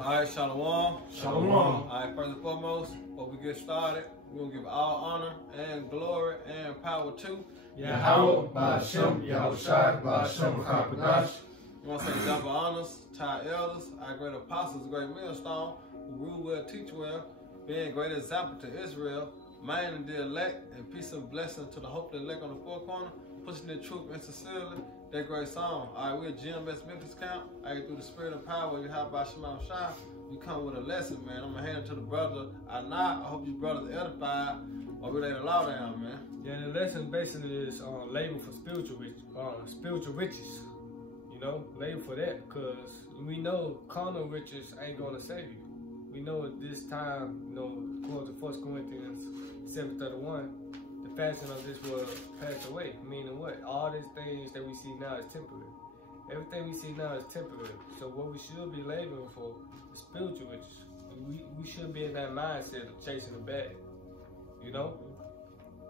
Alright, Shalom. Shalom. Alright, first and foremost, before we get started, we're going to give all honor and glory and power to Yahweh, Ba'ashem, Yahushai, Ba'ashem, Chakadash. We want to say double honors to our elders, our great apostles, great millstone, who rule well, teach well, being a great example to Israel, man and the elect, and peace and blessing to the hopeful elect on the four corner, pushing the truth and sincerely. That great song. Alright, we're GMS Memphis Camp. Alright, through the spirit and power, you have by Shema Shai. We come with a lesson, man. I'm gonna hand it to the brother. I hope you brothers edified or we lay the law down, man. Yeah, the lesson basically is label for spiritual riches. You know, label for that, because we know carnal riches ain't gonna save you. We know at this time, you know, according to 1 Corinthians 7:31, the fashion of this world passed away. Meaning what? All these things that we see now is temporary. Everything we see now is temporary. So what we should be laboring for is spiritual riches. We should be in that mindset of chasing the bag. You know?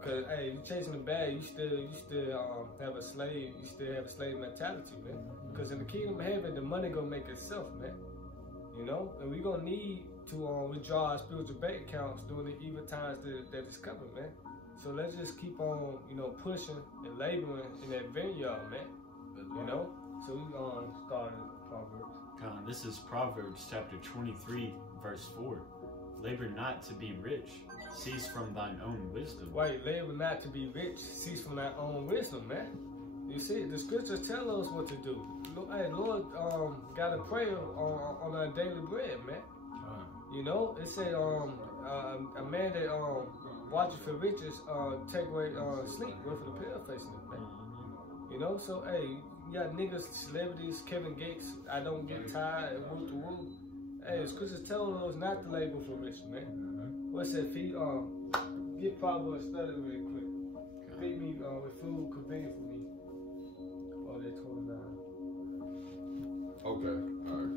Cause hey, you chasing the bag, you still have a slave. You still have a slave mentality, man. Because in the kingdom of heaven, the money gonna make itself, man. You know, and we gonna need to withdraw our spiritual bank accounts during the evil times that is coming, man. So let's just keep on, you know, pushing and laboring in that vineyard, man. You know? So we gonna start in Proverbs. This is Proverbs chapter 23, verse 4. Labor not to be rich, cease from thine own wisdom. Wait, labor not to be rich, cease from thine own wisdom, man. You see, the scriptures tell us what to do. Hey, Lord, got a prayer on our daily bread, man. You know, it said a man that watching for riches take away sleep, wait for the pill facing it, man. You know, so hey, you got niggas, celebrities, Kevin Gates, I don't get tired, woo to woo. Hey, the scriptures tell us not to labor for riches, man. What's that? Feed get Proverbs study real quick. Feed me with food convenient for me. Oh, they're 29. Okay, alright.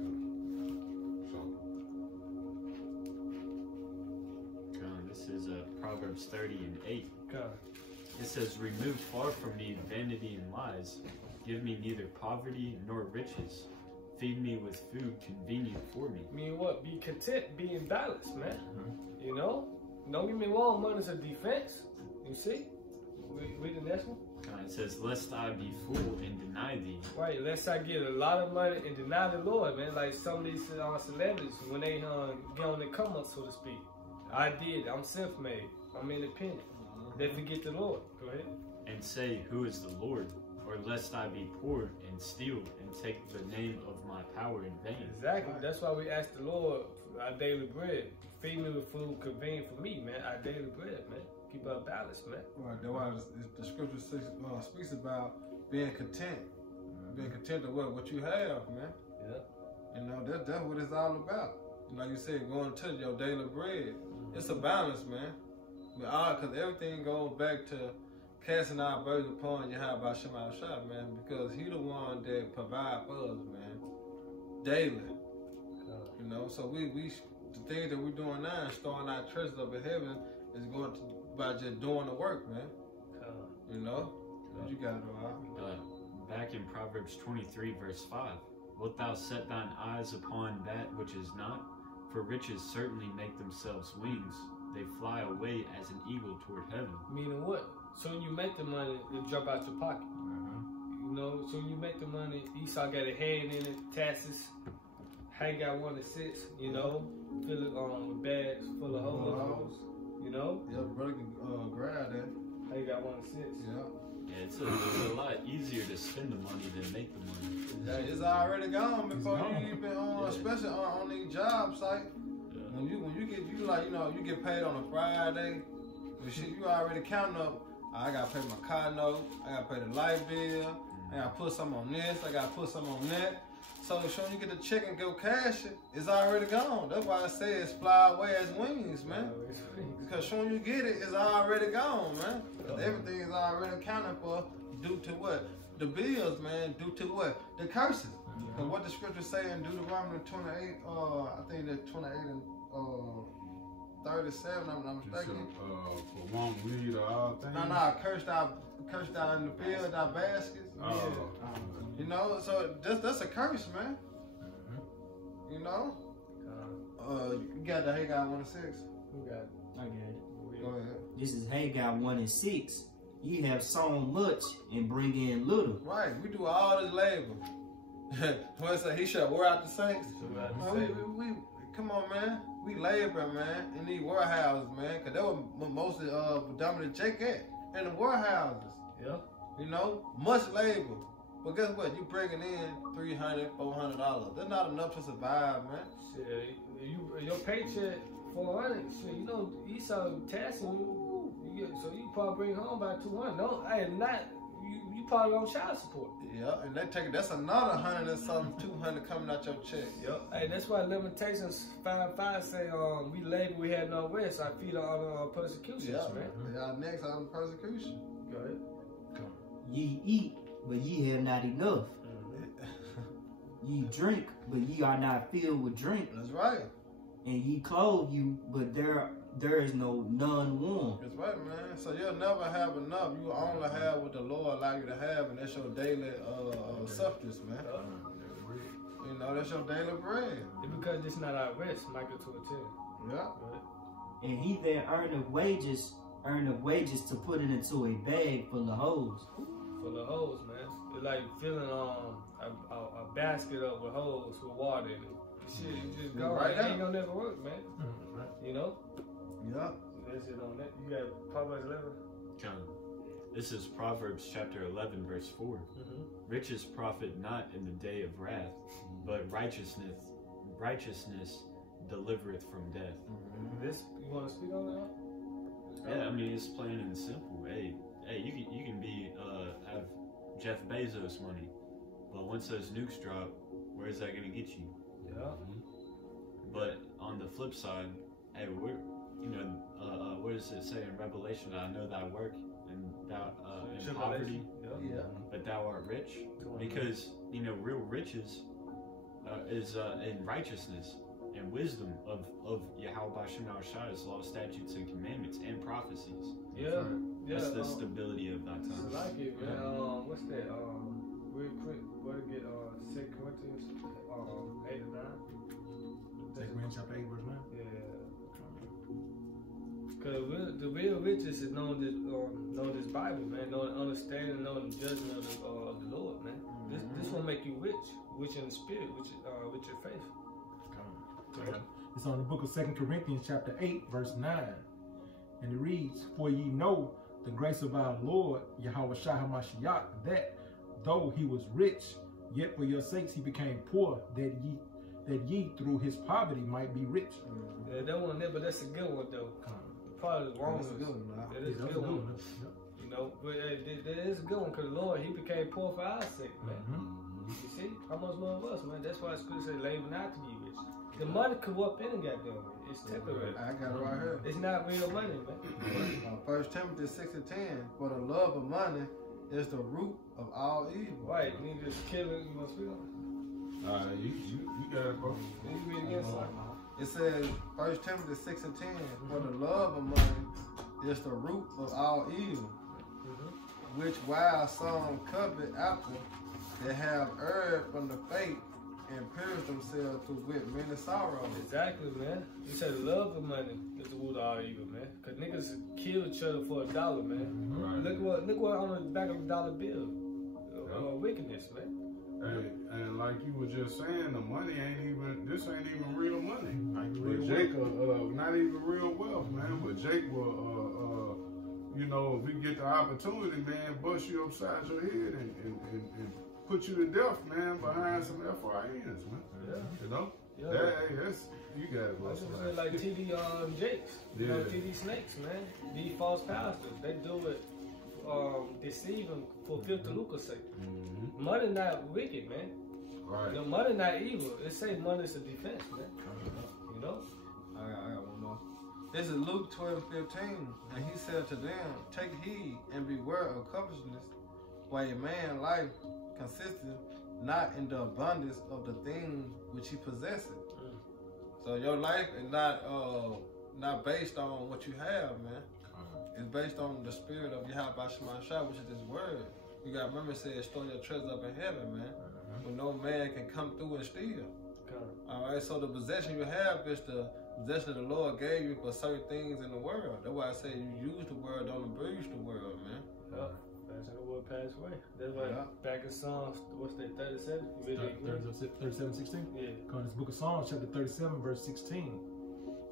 This is Proverbs 30 and 8. God. It says, remove far from me vanity and lies. Give me neither poverty nor riches. Feed me with food convenient for me. I mean what? Be content, be in balance, man. You know? Don't get me wrong, money's a defense. You see? Read the next one. It says, lest I be full and deny thee. Right, lest I get a lot of money and deny the Lord, man. Like some of these celebrities, when they get on the come up, so to speak. I did. I'm self-made. I'm independent. They forget the Lord. Go ahead. And say, who is the Lord? Or lest I be poor and steal and take the name of my power in vain. Exactly. That's why we ask the Lord for our daily bread. Feed me with food convenient for me, man. Our daily bread, man. Keep our balance, man. Right, that's why the scripture speaks about being content. Being content with what you have, man. Yeah. You know, that's what it's all about. Like you said, going to your daily bread. It's a balance, man. Because everything goes back to casting our burden upon Yahweh Shema Shai, man. Because he the one that provide for us, man. Daily. You know, so the things that we're doing now, storing our treasures up in heaven, is going to by just doing the work, man. You know? What you got to do, back in Proverbs 23, verse 5. Wilt thou set thine eyes upon that which is not? For riches certainly make themselves wings. They fly away as an eagle toward heaven. Meaning what? Soon you make the money, it jump out your pocket. You know, soon you make the money, Esau got a hand in it, taxes. Hank got 1 to 6, you know, fill it with bags full of hoes. You know? Yeah, brother can grab that. Hank got 1 to 6. Yeah. Yeah, it's a lot easier to spend the money than make the money. It's already gone before you even especially on these job sites. Yeah. When you get paid on a Friday, shit, you already counting up. I gotta pay my car note, I gotta pay the light bill, I gotta put some on this, I gotta put some on that. So when you get the check and go cash it, it's already gone. That's why I say it's fly away as wings, man. Because when you get it, it's already gone, man. Because everything is already accounted for due to what? The bills, man. Due to what? The curses. Because what the scriptures say in Deuteronomy 28, I think that 28 and 37, I'm not mistaken. For one weed or all things? No, cursed out in the field, our baskets. You know, so that's a curse, man. You know? You got the Haggai 1 and 6. We got I get it. Go ahead. This is Haggai 1 and 6. Ye have sown much and bring in little. Right, we do all this labor. What say? He shall wear out the saints. Man, we come on, man. We labor, man, in these warehouses, man, because that was mostly predominantly Jake at in the warehouses. Yeah. You know, much labor. But guess what? You bringing in $300, $400. That's not enough to survive, man. Shit, your paycheck $400. Shit, you know Esau taxing you. So you probably bring home about $200. No, hey, not you probably on child support. Yeah, and that's another $100 and something, $200 coming out your check. Yep. Hey, that's why Lamentations 5:5 say we labor, we had no rest. I feed on our persecutions, man. Y'all next on persecution. Go ahead. Ye eat, but ye have not enough. Ye drink, but ye are not filled with drink. That's right. And ye clothe you, but there is none warm. That's right, man. So you'll never have enough. You will only have what the Lord allow you to have, and that's your daily substance, man. You know, that's your daily bread. It's because it's not our rest, Micah 2:10. Yeah. And he that earneth wages to put it into a bag full of holes. Full of holes, man. It's like filling a basket up with holes with water in it. Shit, you just go right. It ain't gonna never work, man. You know? Yeah. That's it on that. You got Proverbs 11. John, this is Proverbs chapter 11, verse 4. Riches profit not in the day of wrath, but righteousness delivereth from death. This you want to speak on that? Yeah, I mean it's plain and simple. Hey, you can be have Jeff Bezos money, but once those nukes drop, where's that gonna get you? Yeah. But on the flip side, hey, we're what does it say in Revelation? I know thy work and thou in poverty, but thou art rich. Because real riches is in righteousness and wisdom of Yahweh Shema Shai's law, statutes, and commandments and prophecies. Yeah. That's the stability of that time. I like it, man. What's that? Real quick, we'll get 2 Corinthians 8 and 9. 2 Corinthians chapter 8, verse 9. Yeah. Because the real riches is knowing this Bible, man. Knowing understanding, knowing the judgment of the Lord, man. This will make you rich in the spirit, with your faith. It's on the book of 2 Corinthians chapter 8, verse 9. And it reads, For ye know the grace of our Lord, Yahweh Shai HaMashiach, that though he was rich, yet for your sakes he became poor, that ye through his poverty might be rich. Yeah, that one there, but that's a good one, though. Probably wrong. That's a good one, nah. That is a good one. You know, but that is a good one, because the Lord, he became poor for our sake, man. You see? How much more of us, man? That's why Scripture says, labor not to be rich. The money come up in and goddamn it. It's temporary. I got it right here. It's not real money, man. 1 Timothy 6 and 10. For the love of money is the root of all evil. Right, niggas killing. You want to speak on it? You got it, bro. You read again, son. It says 1 Timothy 6 and 10. For the love of money is the root of all evil, which while some covet after, they have erred from the faith and pierced themselves through with many sorrows. Exactly, man. You said the love of money is the root of all evil, man. Cause niggas kill each other for $1, man. Right. Look what on the back of a dollar bill. Wickedness, man. Hey, and like you were just saying, the money this ain't even real money. But Jake, not even real wealth, man. But Jake will, if we get the opportunity, man, bust you upside your head and put you to death, man, behind some FRNs, man. Yeah. You know? Yeah. That's, you got it, bro. I just say like TD Jakes. You know, TD Snakes, man. These false pastors, they do it deceiving for filth to lucre's sake. Money not wicked, man. Right. No, money not evil. It say money is a defense, man. You know? I got one more. This is Luke 12:15, and he said to them, Take heed and beware of covetousness, where a man's life consisteth not in the abundance of the things which he possesseth. So your life is not based on what you have, man. It's based on the spirit of Yahweh Shema Shai, which is his word. You gotta remember, it says, store your treasures up in heaven, man. Where no man can come through and steal. All right, so the possession you have is the possession the Lord gave you for certain things in the world. That's why I say you use the world, don't abuse the world, man. Yeah. Fashion the world pass away. That's why back in Psalms, what's that, 37? 37:16? Yeah. Because this book of Psalms, chapter 37, verse 16.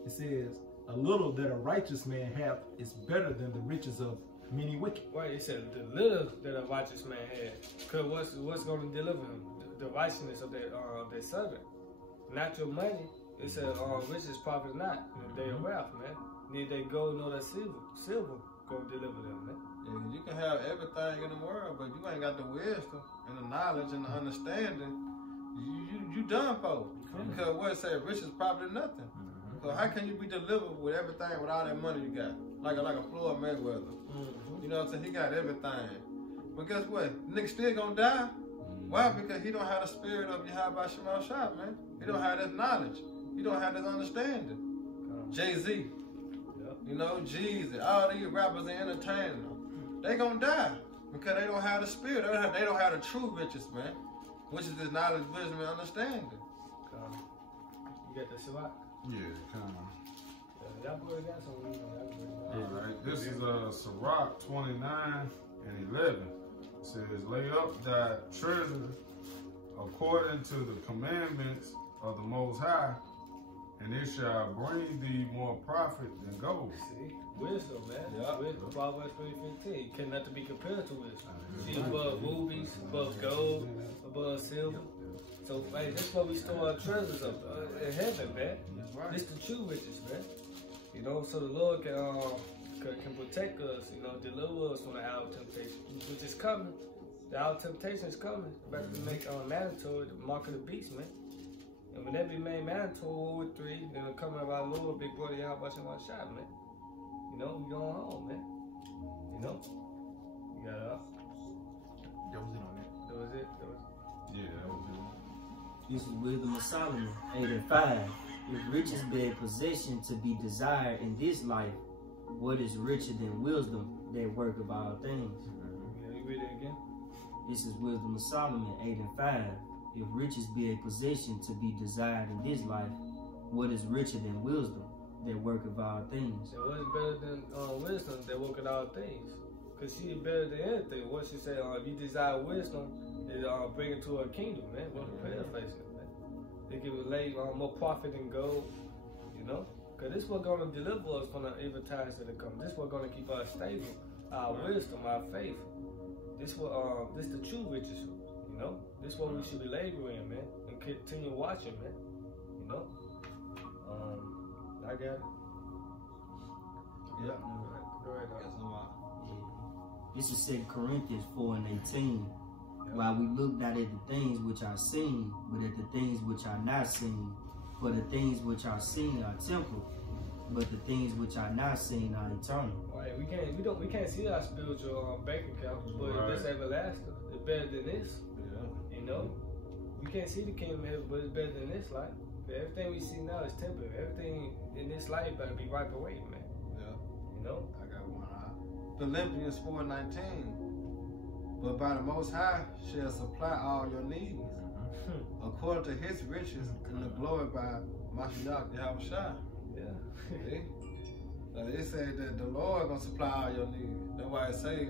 It says, a little that a righteous man hath is better than the riches of many wicked. Right, it said the little that a righteous man had. Because what's going to deliver him? The righteousness of that servant. Not your money. It said, riches profit not in the day of wrath, man. Neither they gold nor that silver go deliver them, man. Yeah, you can have everything in the world, but you ain't got the wisdom and the knowledge and the understanding. You done for. Because what it said, riches profit nothing. So how can you be delivered with everything with all that money you got? Like a Floyd Mayweather. You know what I'm saying? He got everything. But guess what? Nigga still gonna die. Why? Because he don't have the spirit of Yahweh Shema Shah, man. He don't have this knowledge. He don't have this understanding. Jay-Z. You know, Jesus. All these rappers and entertainers. They gonna die. Because they don't have the spirit. They don't have the true riches, man. Which is this knowledge, wisdom, and understanding. You got the Shabbat? Yeah, kind of. Y'all boys got some. All right, this is Sirach 29 and 11. It says, lay up thy treasure according to the commandments of the Most High, and it shall bring thee more profit than gold. See, wisdom, man. Yeah. Wisdom, Proverbs 3:15. Cannot be compared to wisdom. See, above rubies, above gold, above silver. So, hey, that's why we store our treasures up in heaven, man. That's right. This the true riches, man. You know, so the Lord can protect us, you know, deliver us from the hour of temptation, which is coming. The hour of temptation is coming. About to make mandatory the mark of the beast, man. And when that be made mandatory with 3, then the coming of our Lord, big brother, Yahweh Shema Shah, man. You know, we going home, man. You know, you got it up. That was it on that. That was it. Yeah, that was it. This is Wisdom of Solomon, 8 and 5. If riches be a possession to be desired in this life, what is richer than wisdom, that work of all things? Yeah, you read it again? This is Wisdom of Solomon, 8 and 5. If riches be a possession to be desired in this life, what is richer than wisdom, that work of all things? So what is better than wisdom, that work of all things? Because she is better than anything. What she say, if you desire wisdom, it bring it to a kingdom, man. What a paraphrase, man. They give it lay more profit than gold, you know? Because this is what's going to deliver us from the evil times that are coming. This is what's going to keep us stable, our wisdom, our faith. This the true riches, you know? This is what we should be laboring, man, and continue watching, man, you know? I got it. Yeah. Go ahead. This is 2 Corinthians 4 and 18. While we look not at the things which are seen, but at the things which are not seen. For the things which are seen are temporal, but the things which are not seen are eternal. Right. We can't see our spiritual bank account, but it's everlasting. It's better than this. Yeah. You know? We can't see the kingdom of heaven, but it's better than this life. Everything we see now is temporary. Everything in this life better be wiped away, man. Yeah. You know? I got one. Philippians 4:19. But by the Most High shall supply all your needs, according to His riches and the glory by Mashiach Yahweh Shah. Yeah. See? It said that the Lord gonna supply all your needs. That's why I say,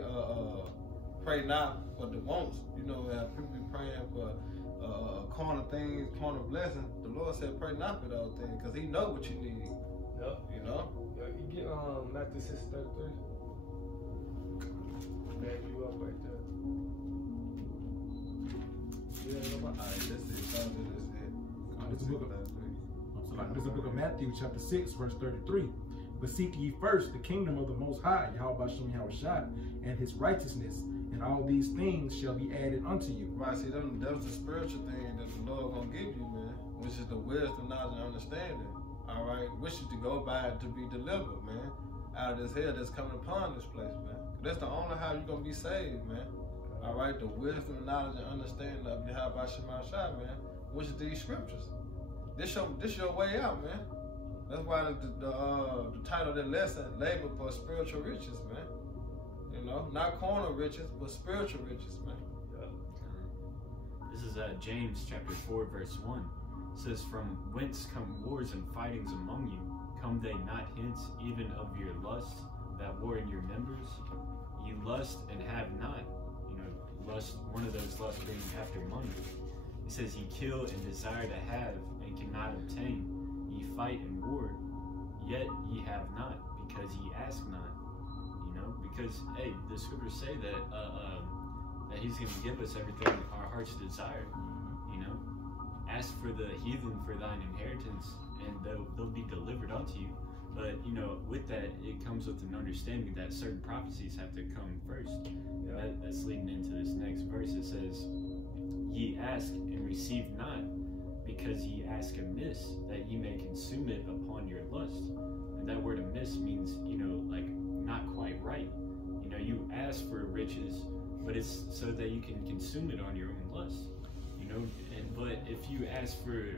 pray not for the wants. You know, people be praying for corner things, corner blessings. The Lord said, pray not for those things, because He know what you need. Yep. You know? You get Matthew 6:33. Back you up right there. Yeah, This is the book of Matthew, chapter 6, verse 33. But seek ye first the kingdom of the Most High, Yahweh Shem Yahweh Shai, and His righteousness, and all these things shall be added unto you. Right, see, that was the spiritual thing that the Lord gonna give you, man, which is the wisdom, knowledge, and understanding. All right, which is to go by to be delivered, man, out of this hell that's coming upon this place, man. That's the only how you're gonna be saved, man. All right, the wisdom, knowledge, and understanding of Yahweh Shema Shai, man, which is these scriptures. This your way out, man. That's why the title of the lesson, labor for spiritual riches, man. You know, not carnal riches, but spiritual riches, man. Yeah. This is James chapter 4, verse 1. It says, from whence come wars and fightings among you? Come they not hence even of your lust that war in your members? You lust and have not. You know, lust, one of those lusts being after money. It says, ye kill and desire to have and cannot obtain. Ye fight and war, yet ye have not, because ye ask not. You know, because, hey, the scriptures say that that he's going to give us everything our hearts desire. You know, ask for the heathen for thine inheritance, and they'll be delivered unto you. But, you know, with that, it comes with an understanding that certain prophecies have to come first. Yeah. That's leading into this next verse. It says, ye ask and receive not, because ye ask amiss, that ye may consume it upon your lust. And that word amiss means, you know, like not quite right. You know, you ask for riches, but it's so that you can consume it on your own lust. You know, but if you ask for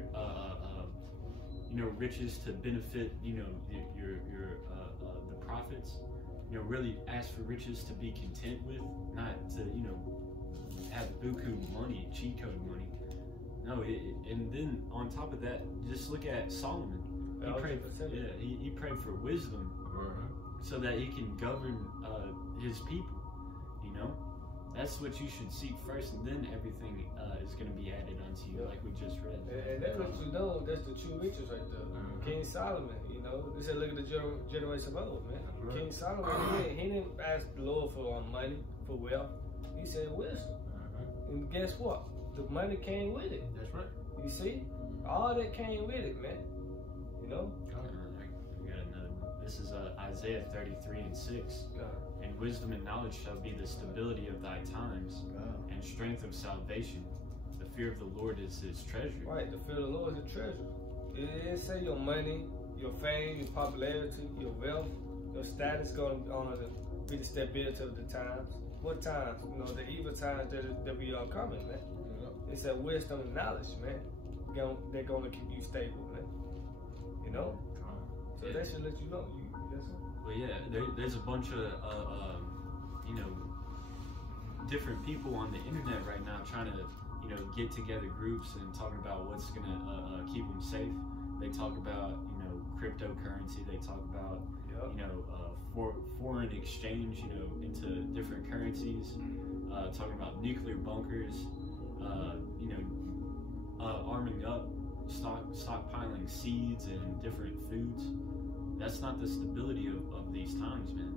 you know, riches to benefit, you know, the prophets, you know, really ask for riches to be content with, not to, you know, have buku money, cheat code money. No, and then on top of that, just look at Solomon. He prayed for wisdom, so that he can govern his people. You know, that's what you should seek first, and then everything is going to be added unto you, like we just read. And that's what you know. That's the true riches right there. King Solomon. You know, they said, look at the generation of old, man. King Solomon, he didn't ask the Lord for money, for wealth. He said wisdom. And guess what? The money came with it. That's right. You see, all that came with it, man. You know. We got another one. This is Isaiah 33:6. And wisdom and knowledge shall be the stability of thy times, and strength of salvation. The fear of the Lord is his treasure. Right, the fear of the Lord is the treasure. It didn't say your money, your fame, your popularity, your wealth, your status going to be the stability of the times. What times? You know, the evil times that we are coming, man. It's that wisdom and knowledge, man. They're going to keep you stable, man. You know? So that should let you know. Well, yeah, there's a bunch of, you know, different people on the internet right now trying to, you know, get together groups and talking about what's going to keep them safe. They talk about, you know, cryptocurrency. They talk about, you know, foreign exchange, you know, into different currencies. Talking about nuclear bunkers, you know, arming up, stockpiling seeds and different foods. That's not the stability of these times, man.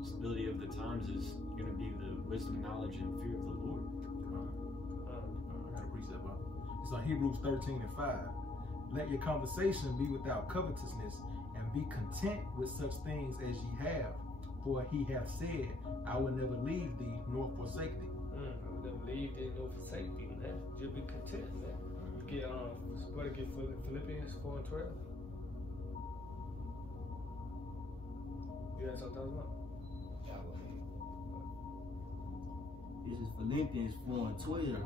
The stability of the times is going to be the wisdom, knowledge, and fear of the Lord. I got a precept, bro. It's on Hebrews 13:5. Let your conversation be without covetousness, and be content with such things as ye have. For he hath said, I will never leave thee nor forsake thee. I will never leave thee nor forsake thee, man. Just be content, man. Get Philippians 4:12. You had something about? This is Philippians 4:12.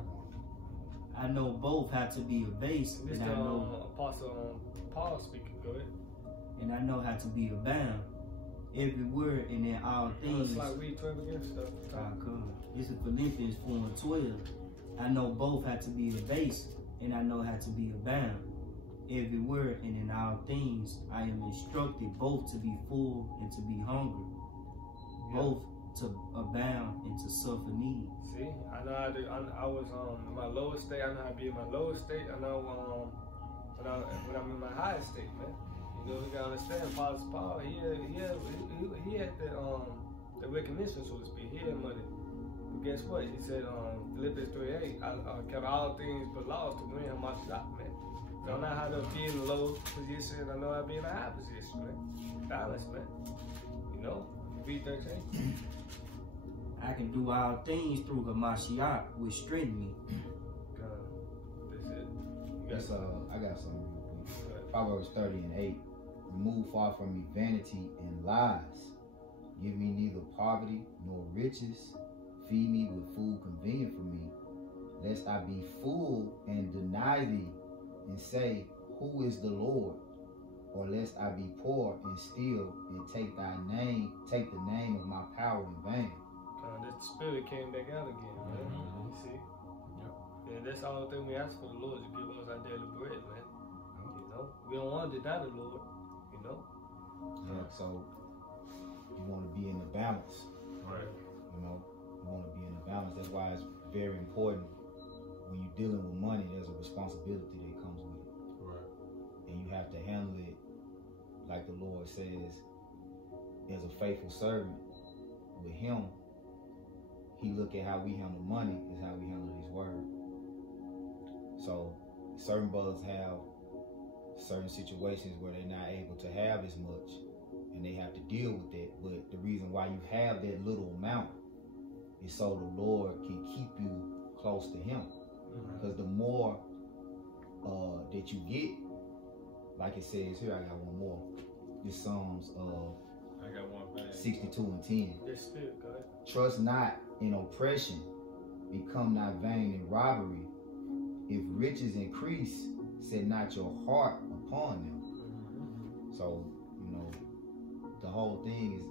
I know both how to be abased, and I know Apostle Paul speaking. Go ahead. And I know how to be abound. Every word and in all things. It's like we turn against stuff. This is Philippians 4:12. I know both how to be abased, and I know how to be abound. Every word and in all things I am instructed both to be full and to be hungry, both to abound and to suffer need. See, I know how to. I was in my lowest state. I know how to be in my lowest state. I know when I'm in my highest state, man. You know, we gotta understand. Apostle Paul, he had the recognition, so to speak. He had money. But guess what? He said, Philippians 3:8. I kept all things but lost to win him my shot, man. So I know how to be in a low position. I know how to be in a high position, man. Balance, man. You know, V13. I can do all things through Hamashiach, which strengthen me. That's it. I got something real quick. Proverbs 30:8. Remove far from me vanity and lies. Give me neither poverty nor riches. Feed me with food convenient for me, lest I be full and deny thee, and say, who is the Lord? Or lest I be poor and steal and take the name of my power in vain. That spirit came back out again, man. You see? And that's all the thing we ask for the Lord, to give us our daily bread, man. You know, we don't want to deny the Lord, you know. Yeah, so you want to be in the balance. Right. You know, you want to be in the balance. That's why it's very important when you're dealing with money, there's a responsibility that comes with it. Right. And you have to handle it like the Lord says, as a faithful servant. With him, he look at how we handle money is how we handle his word. So certain brothers have certain situations where they're not able to have as much and they have to deal with that. But the reason why you have that little amount is so the Lord can keep you close to him. Because the more that you get, like it says here, I got one more. This Psalms I got one thing. 62 and 10. This spirit, go ahead. Trust not in oppression, become not vain in robbery. If riches increase, set not your heart upon them. So, you know, the whole thing is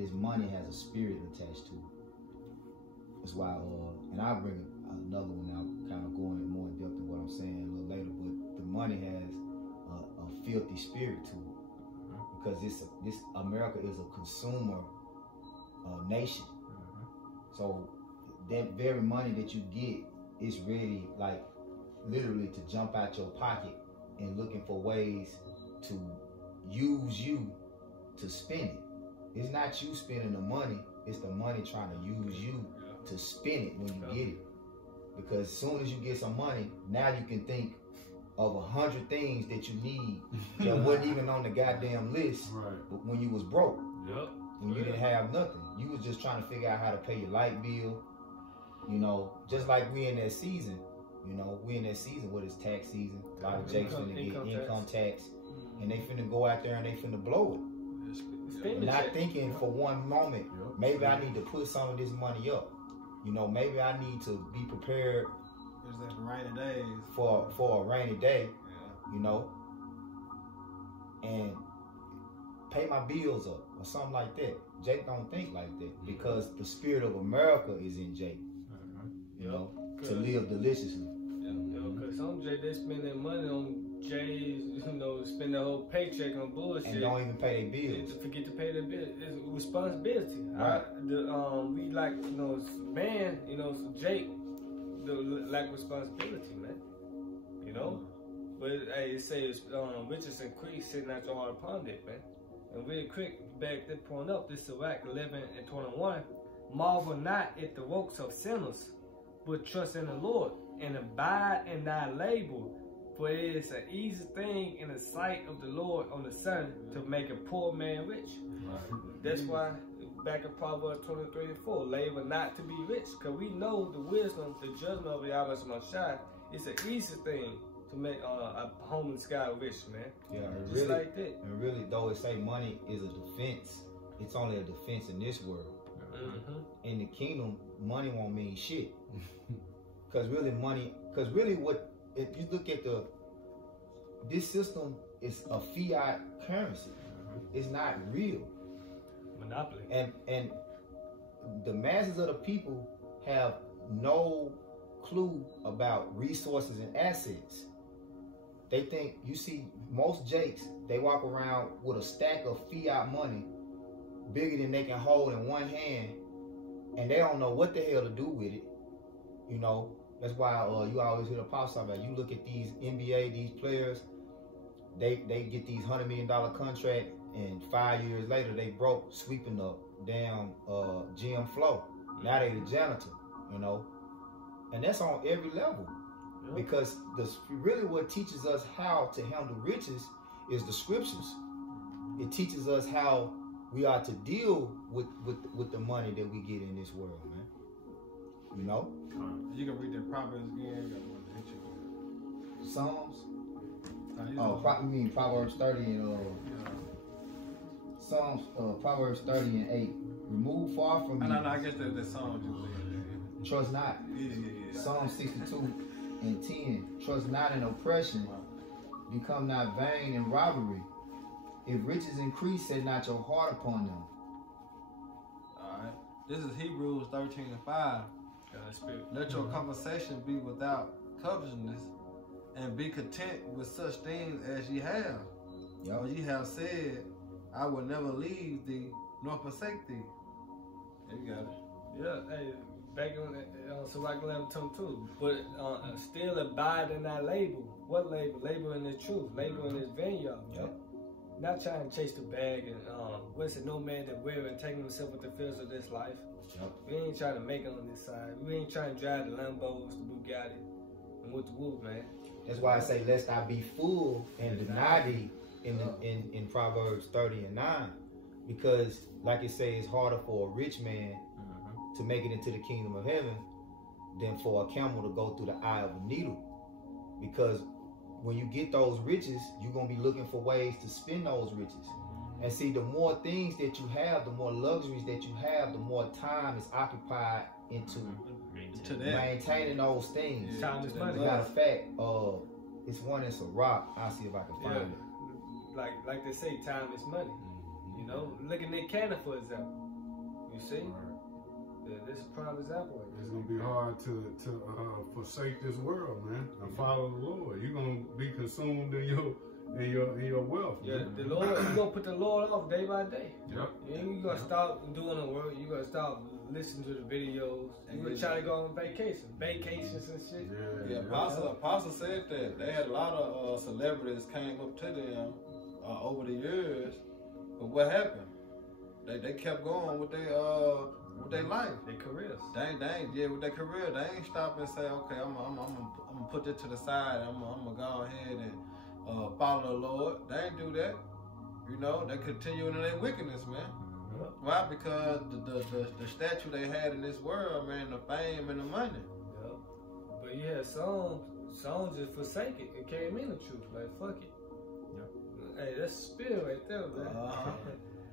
this money has a spirit attached to it. That's why, and I'll bring another one out, kind of going more in depth than what I'm saying a little later, but the money has a filthy spirit to it. Because this America is a consumer nation. So that very money that you get is ready, like literally to jump out your pocket and looking for ways to use you to spend it. It's not you spending the money, it's the money trying to use you to spend it when you get it. Because as soon as you get some money, now you can think of 100 things that you need that wasn't even on the goddamn list. Right. But when you was broke, Yep. when you didn't have nothing, you was just trying to figure out how to pay your light bill. You know, just like we in that season. You know, we in that season where it's tax season. A lot of Jakes finna get income tax, and they finna go out there and they finna blow it. Not thinking for one moment, maybe I need to put some of this money up. You know, maybe I need to be prepared. It's like rainy days. For a rainy day, you know, and pay my bills up or something like that. Jake don't think like that because the spirit of America is in Jake. You know, to live deliciously. Because some Jay, they spend their money on J's, you know, spend their whole paycheck on bullshit. And don't even pay their bills. To forget to pay their bills. It's a responsibility. Right. We like, you know, man, you know, so Jake, lack responsibility, man. You know? But hey, it says riches increase, sitting at your heart upon it, man. And really quick, back that point up, this Sirach 11 and 21. Marvel not at the works of sinners, but trust in the Lord, and abide in thy labor. For it is an easy thing in the sight of the Lord on the sun to make a poor man rich. That's why back in Proverbs 23:4, labor not to be rich, because we know the wisdom, the judgment of Yahweh Shai. It's an easy thing to make a homeless guy rich, man. Yeah, just really, like that. And really, though it say money is a defense, it's only a defense in this world. In the kingdom, money won't mean shit. Because really, what if you look at this system is a fiat currency. It's not real. Monopoly. And the masses of the people have no clue about resources and assets. They think, you see most Jakes, they walk around with a stack of fiat money bigger than they can hold in one hand, and they don't know what the hell to do with it. You know, that's why you always hear the pops talk about, you look at these NBA, these players, they get these $100 million contract, and 5 years later they broke sweeping the damn gym floor. Now they the janitor, you know, and that's on every level. Because really what teaches us how to handle riches is the scriptures. It teaches us how we are to deal with the money that we get in this world, man. You know? You can read that Proverbs again. Got one to hit you. Psalms? You mean Proverbs 30 and Psalms, Proverbs 30 and 8. Remove far from me. No, I guess that song you said. Trust not. Yeah. Psalm 62 and 10. Trust not in oppression. Become not vain in robbery. If riches increase, set not your heart upon them. Alright. This is Hebrews 13 and 5. Let your conversation be without covetousness, and be content with such things as ye have. For ye have said, I will never leave thee nor forsake thee. There you got it. Yeah, hey, back on Sirach 11:22. But still abide in that label. What label? Label in the truth. Label in his vineyard. Yep. Not trying to chase the bag and what's it? No man that will entangle himself with the fears of this life. Yep. We ain't trying to make it on this side. We ain't trying to drive the Lambos, the Bugatti, and with the woo, man. That's why I say, lest I be full and deny thee in Proverbs 30:9, because like it says, it's harder for a rich man to make it into the kingdom of heaven than for a camel to go through the eye of a needle. Because when you get those riches, you're gonna be looking for ways to spend those riches. And see, the more things that you have, the more luxuries that you have, the more time is occupied into maintaining those things. Time is money. Matter of fact, it's one in Sirach. I'll see if I can find it. Like they say, time is money. You know, look at Nick Cannon, for example. You see? Yeah, this is a prime example. It's gonna be hard to forsake this world, man, and follow the Lord. You're gonna be consumed in your wealth. Yeah, man. the Lord. You gonna put the Lord off day by day. Yep. You gonna stop doing the work. You gonna stop listening to the videos. You gonna try to go on vacations and shit. Yeah. Apostle said that they had a lot of celebrities came up to them over the years, but what happened? They kept going with their life, their careers. With their career, they ain't stop and say, okay, I'm gonna put that to the side. I'm gonna go ahead and follow the Lord. They ain't do that. You know, they continue in their wickedness, man. Why? Because the statue they had in this world, man, the fame and the money. Yeah. But you had songs just forsake it. It came in the truth, like fuck it. Yeah. Hey, that's spill right there, man.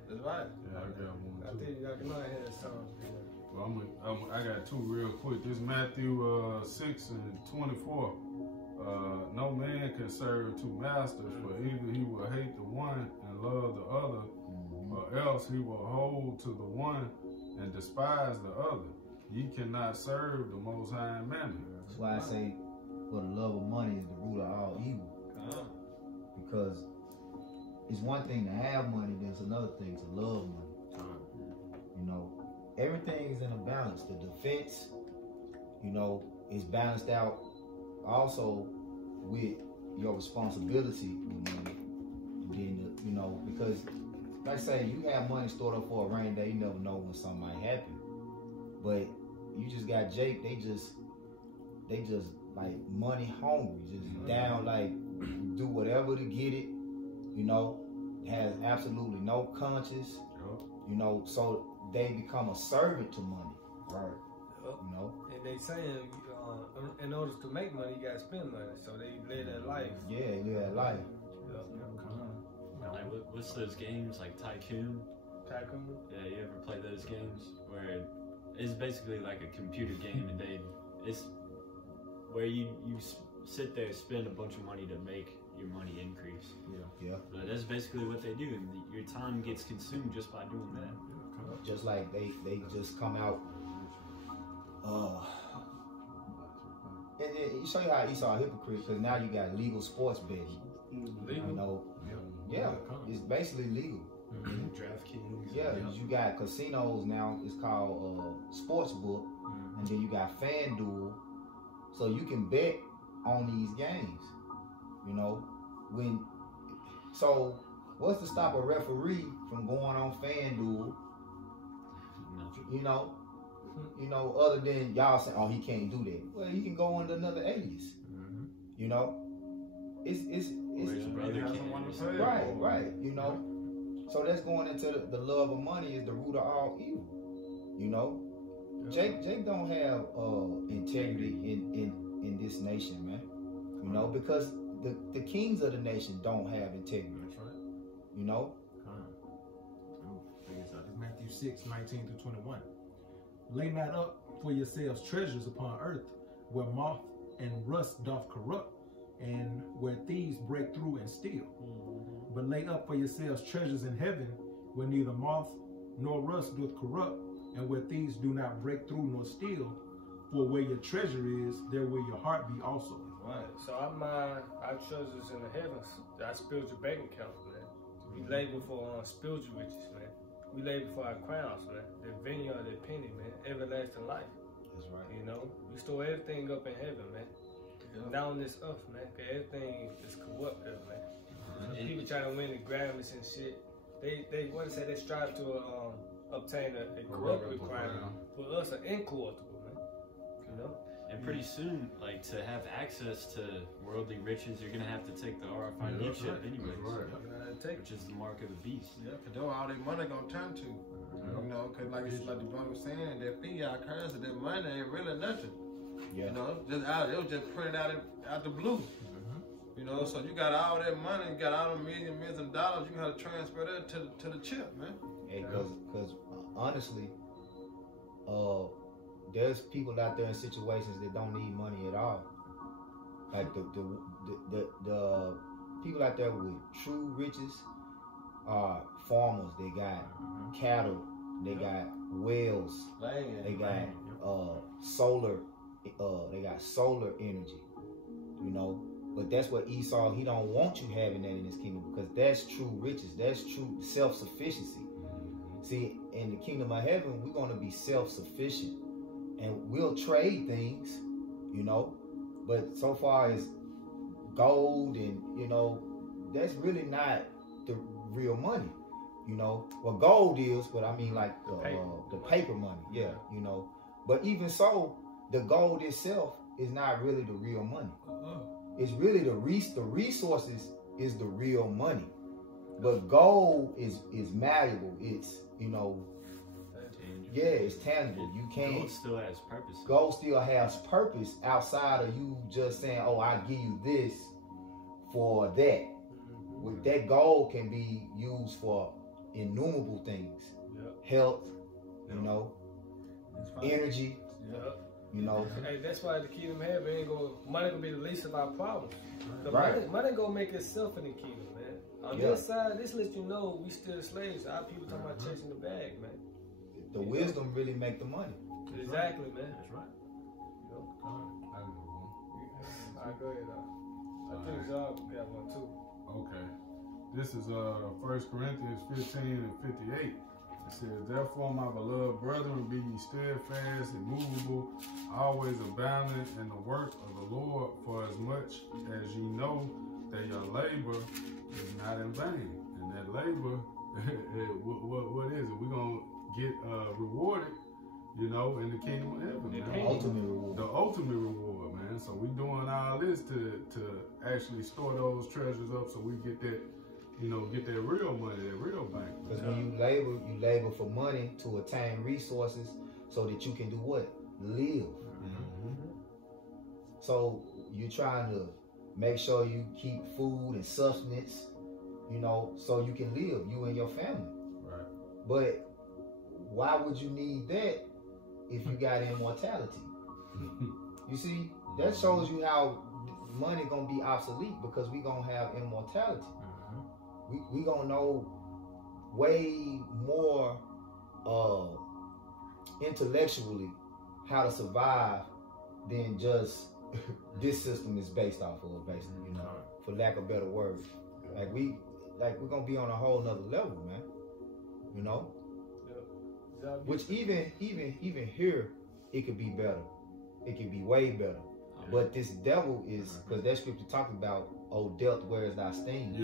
That's right. Yeah, I got one too. I think y'all can know I had a song. Well, I got two real quick. This Matthew 6:24. No man can serve two masters, for either he will hate the one and love the other, or else he will hold to the one and despise the other. Ye cannot serve the Most High and Mammon. That's why I say, for the love of money is the root of all evil. Because it's one thing to have money, there's another thing to love money. You know, everything is in a balance. The defense, you know, is balanced out also with your responsibility with money. And then, you know, because like I say, you have money stored up for a rainy day, you never know when something might happen. But you just got Jake, they just like money hungry, just down, like do whatever to get it, you know, has absolutely no conscience, you know, so they become a servant to money, right? You know, and they saying in order to make money, you gotta spend money, so they live that life. Yeah, live that life. Like, what's those games like Tycoon? Tycoon? Yeah, you ever play those games where it's basically like a computer game, and it's where you sit there, spend a bunch of money to make your money increase. Yeah. But that's basically what they do, and your time gets consumed just by doing that. Just like they just come out. And you show you how Esau a hypocrite, because now you got legal sports betting. Legal? You know, yeah, it's basically legal. DraftKings. Yeah, you got casinos now. It's called Sportsbook, and then you got FanDuel, so you can bet on these games. You know, so what's to stop a referee from going on FanDuel? You know, other than y'all saying, "Oh, he can't do that." Well, he can go under another alias. You know, it's right. You know, so that's going into the love of money is the root of all evil. You know, Jake don't have integrity in this nation, man. You know, because the kings of the nation don't have integrity. That's right. You know. Matthew 6:19-21. Lay not up for yourselves treasures upon earth, where moth and rust doth corrupt, and where thieves break through and steal. But lay up for yourselves treasures in heaven, where neither moth nor rust doth corrupt, and where thieves do not break through nor steal. For where your treasure is, there will your heart be also. Right. So our treasures in the heavens, our spiritual bank accounts, man. We labor for spiritual riches, man. We labor for our crowns, man. The vineyard, the penny, man. Everlasting life. That's right. You know, we store everything up in heaven, man. Yeah. Down this earth, man. Cause everything is corruptible, man. People try to win the Grammys and shit. They what they say, they strive to obtain a corruptible crown. For us, an incorruptible, man. You know. And pretty soon, like, to have access to worldly riches, you're gonna have to take the RFID chip anyways, which is the mark of the beast. Yeah, because that's all their money gonna turn to. You know, because like the brother was saying, that fiat currency, that money ain't really nothing. Yeah. You know, it was just printed out the blue. You know, so you got all that money, you got all the millions of dollars, you gotta transfer that to the chip, man. Hey, because honestly, there's people out there in situations that don't need money at all. Like the people out there with true riches are farmers. They got cattle. They got wells. They got solar. They got solar energy. You know, but that's what Esau. He don't want you having that in his kingdom because that's true riches. That's true self-sufficiency. See, in the kingdom of heaven, we're gonna be self-sufficient. And we'll trade things, you know, but so far as gold and, you know, that's really not the real money, you know. Well, gold is, but I mean like the paper money, yeah, you know. But even so, the gold itself is not really the real money. It's really the resources is the real money. But gold is malleable. It's, you know, yeah, it's tangible. You can't. Gold still has purpose. Gold still has purpose outside of you just saying, "Oh, I give you this for that." With that gold can be used for innumerable things. Health, you know, energy. You know. Hey, that's why the kingdom of heaven ain't money gonna be the least of our problems. Money gonna make itself in the kingdom, man. On this side, this lets you know we still slaves. Our people talking about chasing the bag, man. The wisdom really make the money. Exactly, man. That's right. You know? All right, go ahead. I think Zab got one too. Okay. This is 1 Corinthians 15 and 58. It says, "Therefore, my beloved brethren, be ye steadfast, immovable, always abounding in the work of the Lord, for as much as ye know that your labor is not in vain." And that labor, what is it? We're going to get rewarded, you know, in the kingdom of heaven. The ultimate reward. The ultimate reward, man. So we doing all this to actually store those treasures up so we get that, you know, get that real money, that real bank. Because when you labor for money to attain resources so that you can do what? Live. So you're trying to make sure you keep food and sustenance, you know, so you can live, you and your family. Right. But why would you need that if you got immortality? You see, that shows you how money gonna be obsolete because we gonna have immortality. We gonna know way more intellectually how to survive than just this system is based off of, basically, you know, for lack of better words. Like we're gonna be on a whole nother level, man. You know? Which even here, it could be better. It could be way better. But this devil is, because that scripture talks about, "Oh, death, where is thy sting?"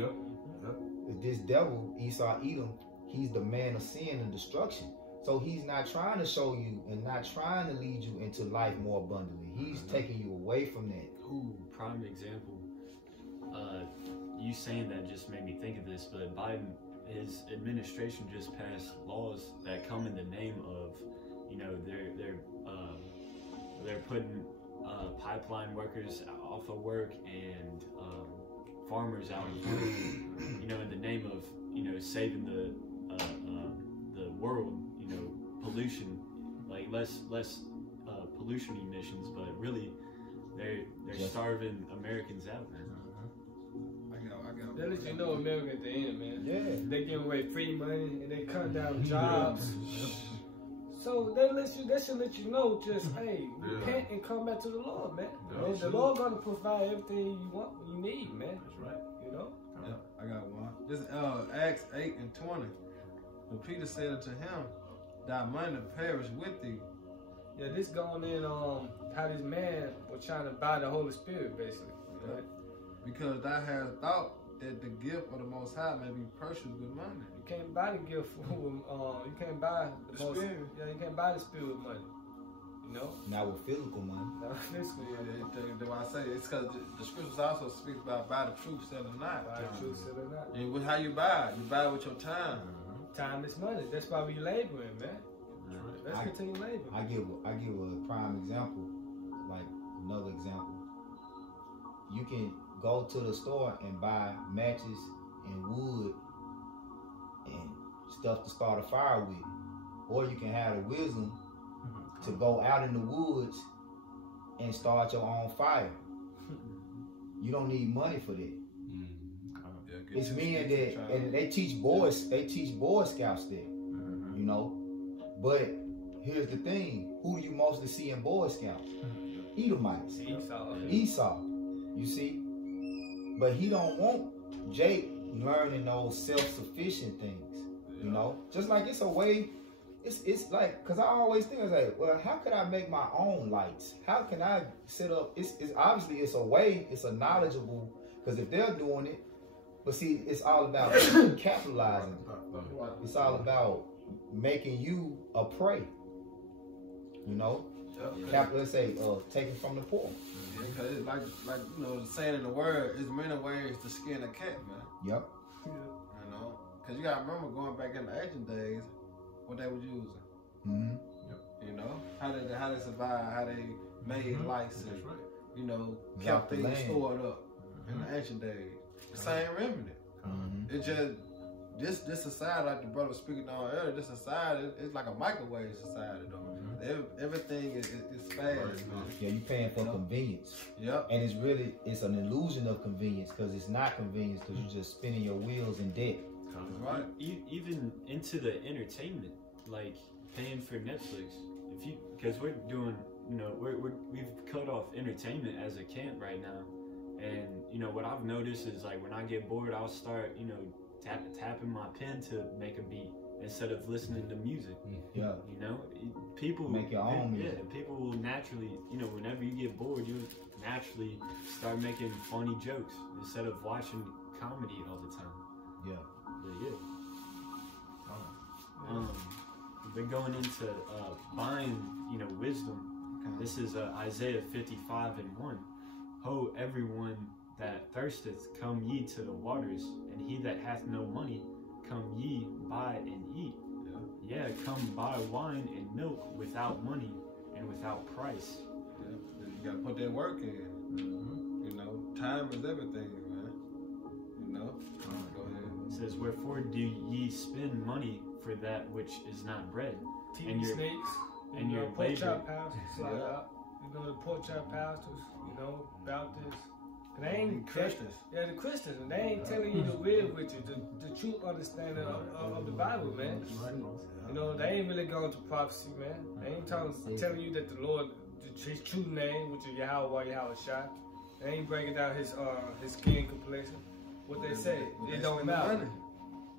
This devil, Esau Edom, he's the man of sin and destruction. So he's not trying to show you and not trying to lead you into life more abundantly. He's taking you away from that. Ooh, prime example. You saying that just made me think of this, but Biden, his administration just passed laws that come in the name of, you know, they're putting pipeline workers off of work and farmers out of work, you know, in the name of, you know, saving the world, you know, pollution, like less pollution emissions, but really they're starving Americans out, man. That lets you know America at the end, man. Yeah. They give away free money and they cut down jobs. So that should let you know, just hey, repent and come back to the Lord, man. And the Lord gonna provide everything you want, you need, man. That's right. You know. Yeah, I got one. This Acts 8:20. When Peter said unto him, "Thy money perish with thee." Yeah, this going in how this man was trying to buy the Holy Spirit, basically. Right? Because thou hast thought that the gift of the Most High may be purchased with money. You can't buy the gift with you can't buy the most, Spirit. Yeah, you can't buy the Spirit with money. You know? Not with physical money. Not with physical money. That's why I say it's because the scriptures also speak about buy the truth, sell it not. Buy the truth, sell it not. And how you buy it? You buy it with your time. Time is money. That's why we laboring, man. Let's continue laboring. I give a prime example, like another example. You can go to the store and buy matches and wood and stuff to start a fire with, or you can have the wisdom to go out in the woods and start your own fire. You don't need money for that. It's men that, and they teach Boy Scouts that, you know. But here's the thing: who do you mostly see in Boy Scouts? Edomites, Esau. You see, but he don't want Jake learning those self-sufficient things. You know, just like it's a way. It's like, cause I always think it's like, well, how could I make my own lights? How can I set up? It's obviously it's a way. It's a knowledgeable. Cause if they're doing it. But see, it's all about capitalizing. It's all about making you a prey. You know? Let's say, taking from the poor. Yeah, because it's like you know, the saying in the word, it's many ways to skin a cat, man. Yep. You know? Because you got to remember going back in the ancient days, what they was using. You know? How they survive, how they made lights and, you know, kept things stored up in the ancient days. Same remedy. It just this society, like the brother was speaking on earlier, this society it's like a microwave society though. Everything is fast. Yeah, you paying for convenience. Yep. And it's an illusion of convenience because it's not convenience because you're just spinning your wheels in debt. Right. Even into the entertainment, like paying for Netflix. Because we're doing, you know, we've cut off entertainment as a camp right now. And, you know, what I've noticed is, like, when I get bored, I'll start, you know, tapping my pen to make a beat instead of listening to music. Yeah. You know, people... Make your own music. Yeah, people will naturally, you know, whenever you get bored, you naturally start making funny jokes instead of watching comedy all the time. Yeah. But, we're going into buying, you know, wisdom. This is Isaiah 55:1. Ho, everyone that thirsteth, come ye to the waters, and he that hath no money, come ye, buy and eat. Yeah, come buy wine and milk without money and without price. Yeah. You gotta put that work in. You know, time is everything, man. You know? Go ahead. It says, wherefore do ye spend money for that which is not bread? TV snakes, and your pork labor. chop pastors, you go to pork chop pastors, you know, Baptists. They ain't Christians. Yeah, the Christians. And they ain't telling you the real with you, the true understanding of the Bible, man. You know, they ain't really going to prophecy, man. They ain't telling you that the Lord, his true name, which is Yahweh Shai. They ain't breaking down his skin complexion. What they say, it don't matter.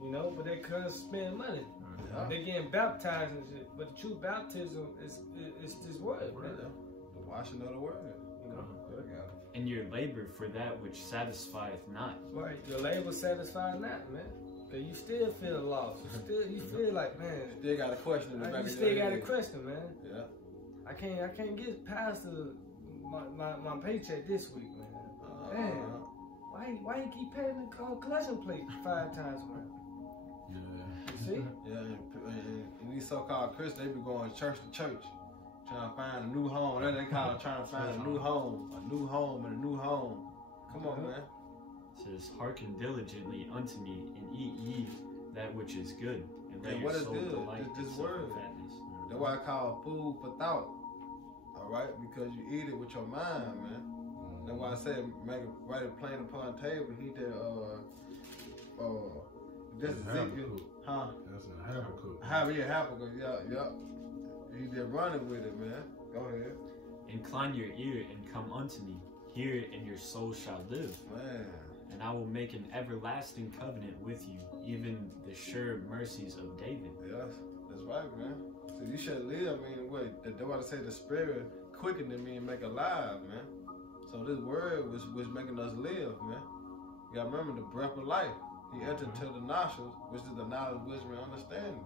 You know, but they couldn't spend money. They getting baptized and shit. But the true baptism is this word, man. The washing of the word. You know. And your labor for that which satisfieth not. Right, your labor satisfies not, man. Cause you still feel lost. You feel like, man. Still got a question in the back You of still your got a head. question, man. Yeah. I can't get past my paycheck this week, man. Man, why you keep paying the collection plate 5 times, man? You see? Yeah, and these so-called Christians, they be going church to church, trying to find a new home. They call it trying to find a new home and a new home. Come on, man. It says, hearken diligently unto me, and eat ye that which is good, and let Yeah, your what is soul good? delight This itself word. in fatness. That's why I call food for thought. All right, because you eat it with your mind, man. That's why I said write it plain upon the table. He did this Ezekiel, huh? That's a Habakkuk. Habakkuk, yeah. You just running with it, man. Go ahead. Incline your ear and come unto me. Hear it, and your soul shall live. Man. And I will make an everlasting covenant with you, even the sure mercies of David. Yes, that's right, man. So you should live. I mean, wait, that's why they say the spirit quickened me and make alive, man. So this word was making us live, man. You gotta remember the breath of life. He entered to the nostrils, which is the knowledge, wisdom, and understanding.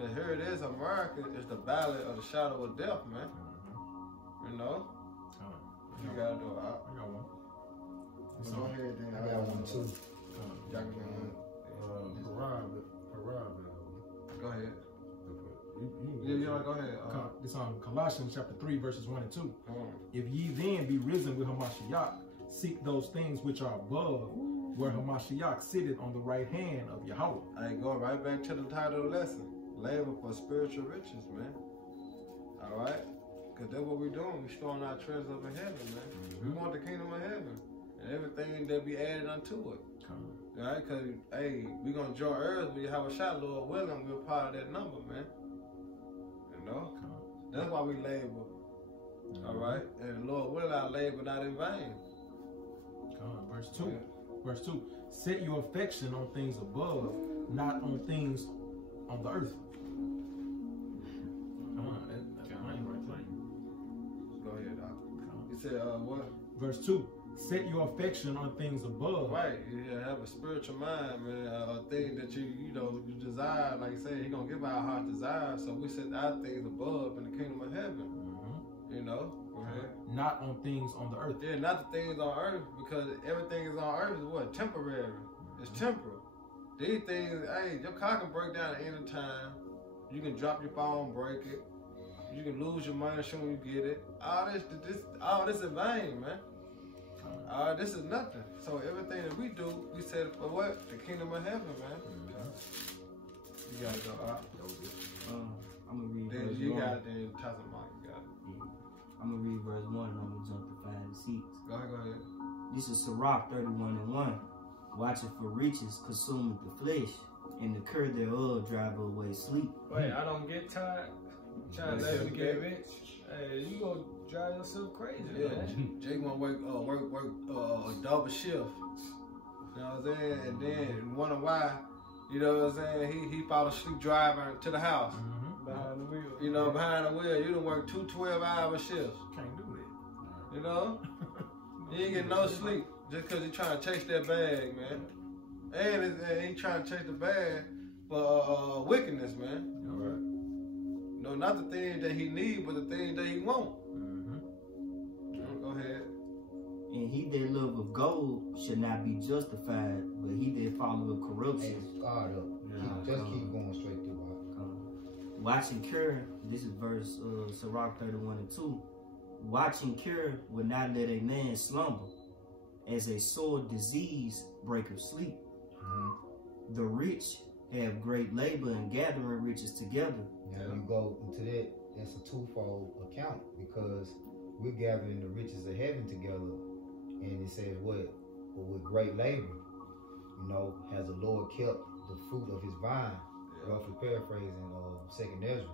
And here it is, America is the valley of the shadow of death, man. You know? You gotta do it. I got one. Go ahead, then. I got one too. Y'all can go ahead. Yeah, go ahead. This on Colossians chapter 3, verses 1 and 2. If ye then be risen with Hamashiach, seek those things which are above, where Hamashiach sitteth on the right hand of Yahweh. I ain't going right back to the title of the lesson. Labor for spiritual riches, man. All right? Because that's what we're doing. We're storing our treasures up in heaven, man. We want the kingdom of heaven. And everything that be added unto it. All right? Because, hey, we're going to join earth with Yahweh Shah, Lord willing. We're part of that number, man. You know? That's why we labor. All right? And Lord willing, our labor not in vain. Verse 2. Yeah. Verse 2. Set your affection on things above, not on things on the earth. Go ahead, Doc. You said, what? Verse 2. Set your affection on things above. Right. You have a spiritual mind, man. A thing that you desire. Like you said, He's going to give our heart desire. So we set our things above in the kingdom of heaven. You know? Go ahead. Not on things on the earth. Yeah, not the things on earth, because everything is on earth is what? Temporary. It's temporal. These things, hey, your car can break down at any time. You can drop your phone, break it. You can lose your money as soon as you get it. All this is vain, man. This is nothing. So everything that we do, we set it for what? The kingdom of heaven, man. You gotta go. I'm gonna read. Then you got it. Then Tasman, you got it. I'm gonna read verse 1 and I'm gonna jump to 5 and 6. Go ahead. This is Sirach 31 and 1. Watching for riches consumeth the flesh, and the cur thereof drive away sleep. Wait, I don't get tired. Trying to get rich. Hey, you gonna drive yourself crazy, man. Jake wanna work double shift. You know what I'm saying? And then wonder why, you know what I'm saying, he fall asleep driving to the house. Behind the wheel. You know, behind the wheel. You done work 2 12-hour shifts. Can't do that. You know? You ain't get no sleep just because he trying to chase that bag, man. And he trying to chase the bag for wickedness, man. All right. No, not the things that he need, but the things that he want. Go ahead. And he that loveth gold should not be justified, but he that followeth corruption. Hey, guard up. Just keep going straight through. Watching cure, this is verse Sirach 31 and 2. Watching cure will not let a man slumber, as a sore disease breaketh sleep. The rich have great labor in gathering riches together. Now you go into that, that's a twofold account, because we're gathering the riches of heaven together, and it says what? But with great labor, you know, has the Lord kept the fruit of his vine. Roughly paraphrasing 2nd Ezra.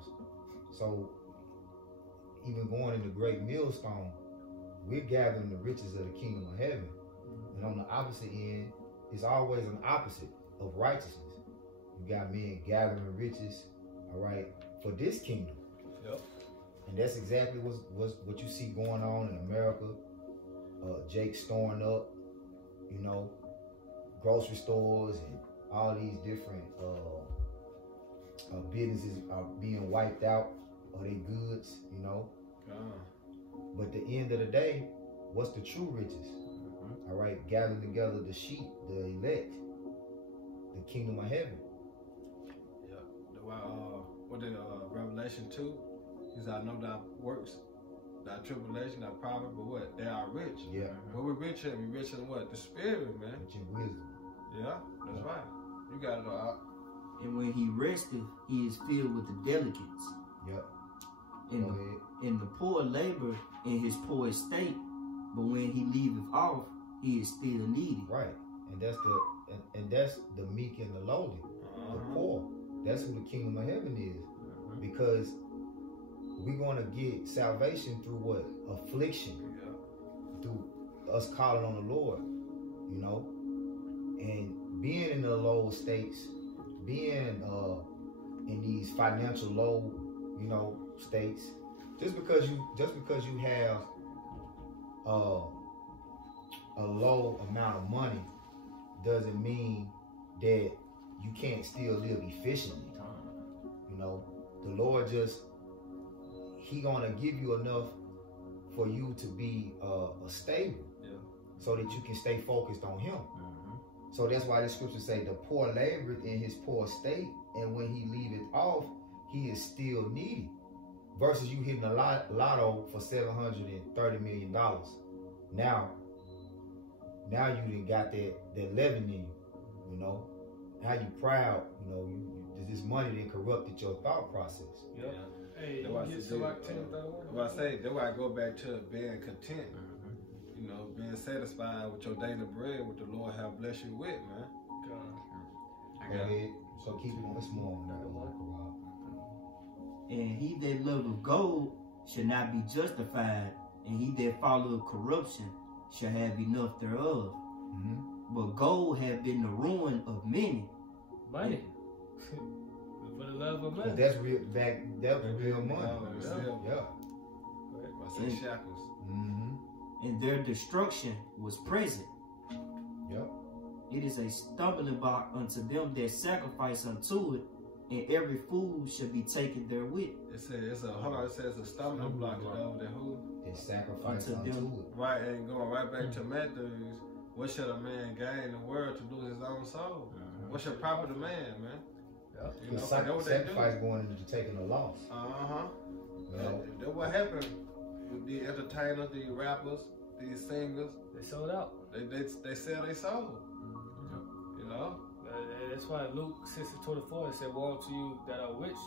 So even going in the great millstone, we're gathering the riches of the kingdom of heaven. And on the opposite end, it's always an opposite of righteousness. You got men gathering riches, all right, for this kingdom. Yep. And that's exactly what you see going on in America. Jake storing up, you know, grocery stores and all these different businesses are being wiped out of their goods, you know. But at the end of the day, what's the true riches? All right, gathering together the sheep, the elect, the kingdom of heaven. Yeah. What did Revelation 2? He said, I know thy works, thy tribulation, thy poverty, but what? They are rich. Yeah. What we rich in? We rich in what? The spirit, man. Rich in wisdom. Yeah, that's right. You got it all. And when he resteth, he is filled with the delicates. Yep. And the poor labor in his poor estate, but when he leaveth off, he is still needy. Right. And that's the meek and the lowly, the poor. That's who the kingdom of heaven is. Because we're gonna get salvation through what? Affliction. Yeah. Through us calling on the Lord, you know, and being in the low states, being in these financial low, you know, states. Just because you have a low amount of money doesn't mean that you can't still live efficiently. You know, the Lord He gonna give you enough for you to be stable, so that you can stay focused on Him. So that's why the scriptures say the poor laboreth in his poor state, and when he leaveth off, he is still needy. Versus you hitting a lotto for $730 million. Now you done got that 11 in you, you know. Now you proud, you know. This money done corrupted your thought process. Yeah. Hey, That's why I say, that's why I go back to being content. You know, being satisfied with your daily bread, what the Lord have blessed you with, man. Go ahead. So keep it on. It's more on that one. And he that loveth gold shall not be justified, and he that followeth corruption shall have enough thereof. But gold have been the ruin of many. Money. For the love of money. That's real. That's real money. Yeah. I say shackles. And their destruction was present. Yep. It is a stumbling block unto them that sacrifice unto it, and every fool shall be taken therewith. It says it's a stumbling block that who? It's sacrifice unto it. Right, and going right back to Matthews, what should a man gain in the world to lose his own soul? What should profit a man, man? You know, sacrifice going into taking a loss. That's what happened with the entertainers, the rappers, these singers. They sold out. They sell their soul. You know? That's why Luke 6:24 said, "Woe to you that are rich,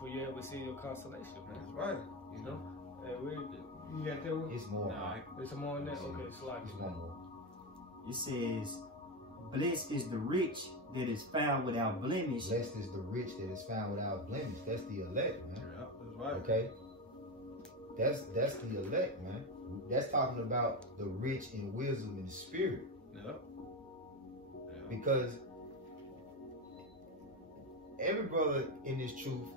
for you ever see your consolation." Man. That's right. You know? You got that one? It's more. It's more than that? Okay, it's like it's one more. It says, "Blessed is the rich that is found without blemish." Blessed is the rich that is found without blemish. That's the elect, man. Yeah, that's right. Okay? That's the elect, man. That's talking about the rich in wisdom and spirit. Yep. Because every brother in this truth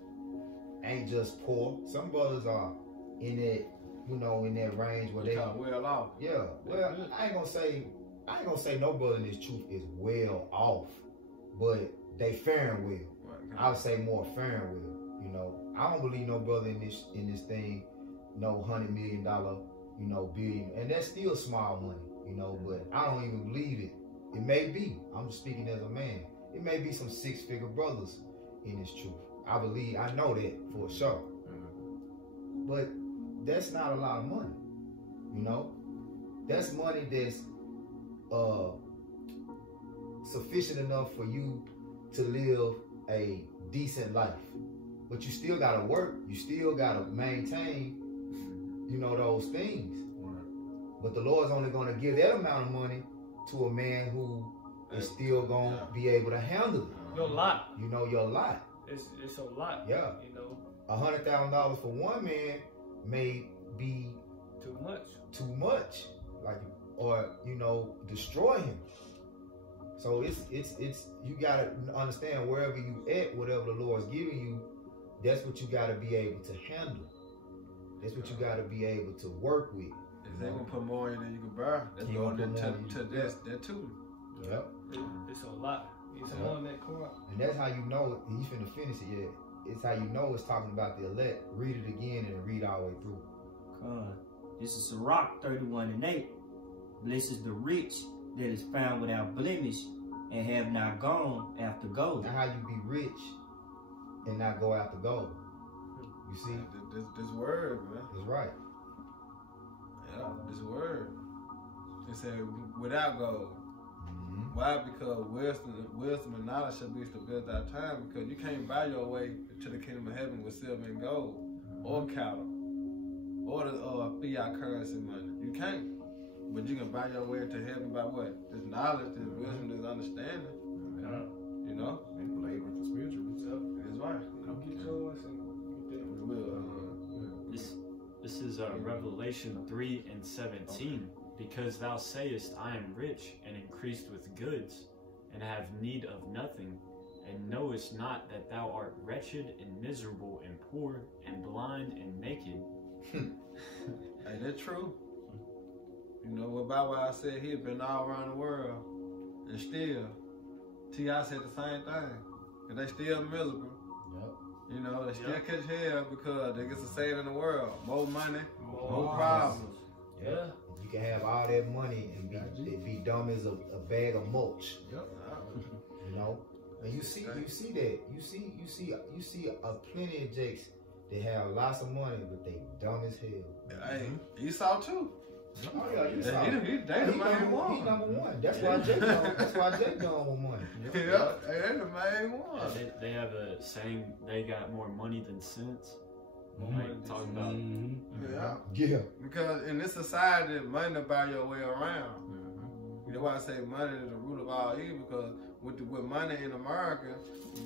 ain't just poor. Some brothers are in that, you know, in that range where they well off. Yeah. Well, I ain't gonna say no brother in this truth is well off, but they faring well. Right. I would say more faring well. You know, I don't believe no brother in this thing, no $100 million, you know, billion, and that's still small money, you know. But I don't even believe it. It may be. I'm just speaking as a man. It may be some six-figure brothers in this truth. I know that for sure. But that's not a lot of money, you know. That's money that's sufficient enough for you to live a decent life. But you still gotta work. You still gotta maintain, you know, those things. But the Lord's only gonna give that amount of money to a man who is still gonna be able to handle it. Your lot. You know, your lot. It's a lot. Yeah. You know, $100,000 for one man may be too much, like, or you know, destroy him. So it's you gotta understand wherever you at, whatever the Lord's giving you, that's what you gotta be able to handle. That's what you gotta be able to work with. If they gonna put more in than you can bear, that's going to that too. Yep. It's a lot. It's more than that core. And that's how you know he's finna finish it yet. It's how you know it's talking about the elect. Read it again and read all the way through. This is Sirach 31:8. Blessed is the rich that is found without blemish and have not gone after gold. Now how you be rich and not go after gold. You see? This word, man. That's right. Yeah, this word. It said without gold. Why? Because wisdom and knowledge shall be to build our time. Because you can't buy your way to the kingdom of heaven with silver and gold, or cattle, or the fiat currency money. You can't. But you can buy your way to heaven by what? This knowledge, this wisdom, this understanding. You know? And labor for spiritual. That's right. Come get yours and we will. This is Revelation 3:17. Because thou sayest, I am rich and increased with goods, and have need of nothing, and knowest not that thou art wretched and miserable and poor and blind and naked. Hey, that's true. You know what Bow said? He had been all around the world, and still, T.I. said the same thing. And they still miserable. Yep. You know, they still catch hell because they get to say it in the world. More money, more problems. Yeah. You can have all that money and be dumb as a bag of mulch. Yep. You know? And you see that. You see a plenty of Jakes that have lots of money, but they dumb as hell. Hey, Esau too. Oh yeah, you saw. They the main one. He number one. That's why Jake done with money. Yeah, they the main one. They have a saying, they got more money than sense. Like talking about. Yeah. Because in this society, money buy your way around. You know why I say money is the root of all evil? Because with money in America,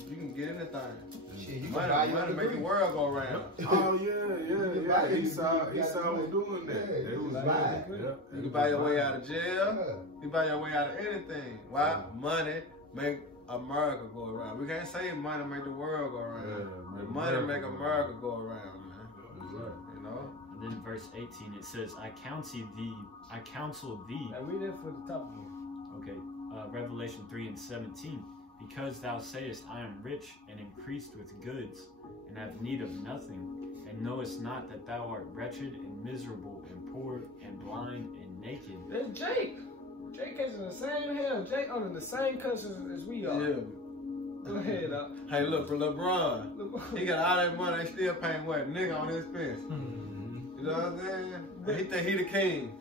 you can get anything. Shit, you money, can buy money make the world go round. Oh yeah. Esau was doing that. Yeah, It was buy. You can buy your way out of jail. You buy your way out of anything. Why? Money make America go around. We can't say money make the world go around. Money make America go around, man. You know? And then verse 18 it says, I counsel thee. Now read it for the top again. Okay. Revelation 3:17. Because thou sayest, I am rich and increased with goods, and have need of nothing, and knowest not that thou art wretched and miserable and poor and blind and naked. That's Jake. Jake catching the same hell. Jake under the same curses as we are. Yeah. Go ahead, Hey, look, for LeBron, he got all that money, they still paying what? Nigga on his fence. You know what I'm saying? But he think he the king.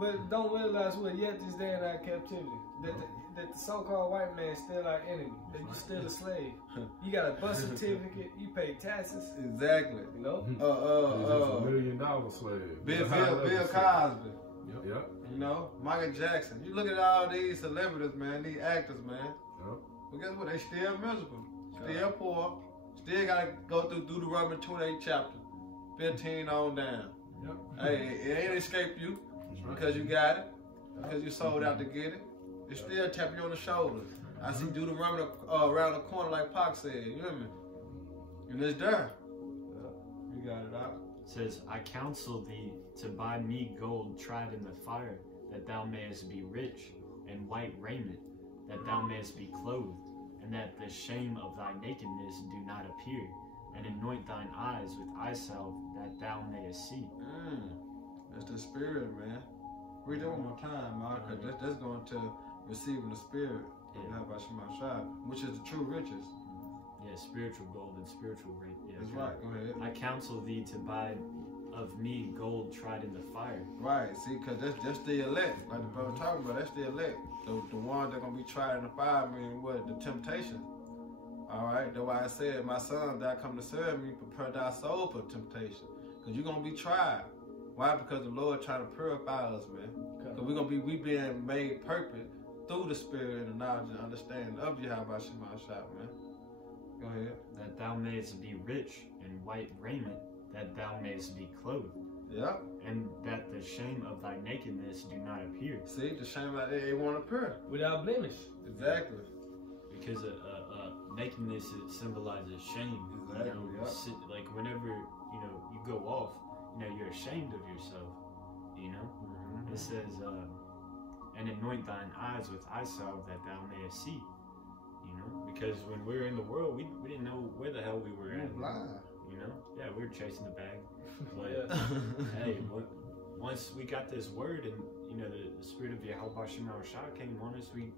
But don't realize what yet this day in our captivity. That the so-called white man is still our enemy. That you still a slave. You got a birth certificate. You pay taxes. Exactly. You know? $1 million slave. Bill Cosby. Yep. You know, Michael Jackson. You look at all these celebrities, man, these actors, man. Yep. But guess what? They still miserable. Still poor. Still gotta go through Deuteronomy 28 chapter. 15 on down. Yep. Hey, it ain't escaped you because you got it. Because you sold out to get it. It still tap you on the shoulder. I see Deuteronomy around the corner like Pac said. You hear me? And it's there. You got it out. It says, I counsel thee to buy me gold tried in the fire, that thou mayest be rich, and white raiment, that thou mayest be clothed, and that the shame of thy nakedness do not appear, and anoint thine eyes with eye salve, that thou mayest see. That's the spirit, man. Read that one more time, Mark, because that's going to receiving the spirit. How about Shema, which is the true riches. Yeah, spiritual gold and spiritual rate. Yeah, that's right. Go ahead. I counsel thee to buy of me gold tried in the fire. Right. See, because that's the elect. Like the brother talking about, that's the elect. The ones that gonna be tried in the fire. I mean, what? The temptation. All right. That's why I said, my son, that come to serve me, prepare thy soul for temptation. Because you're gonna be tried. Why? Because the Lord trying to purify us, man. Because we being made perfect through the spirit and the knowledge and understanding of Yahweh Shema Shah, man. Go ahead. That thou mayest be rich in white raiment, that thou mayest be clothed. Yep. And that the shame of thy nakedness do not appear. See, the shame of it won't appear. Without blemish. Exactly. Because nakedness, it symbolizes shame. Exactly. You know, like whenever, you go off, you're ashamed of yourself. It says, and anoint thine eyes with eye salve, that thou mayest see. Because when we were in the world, we didn't know where the hell we were at. Blind. Yeah, we were chasing the bag. But hey, once we got this word and the spirit of Yahweh Shema Shah came on us, we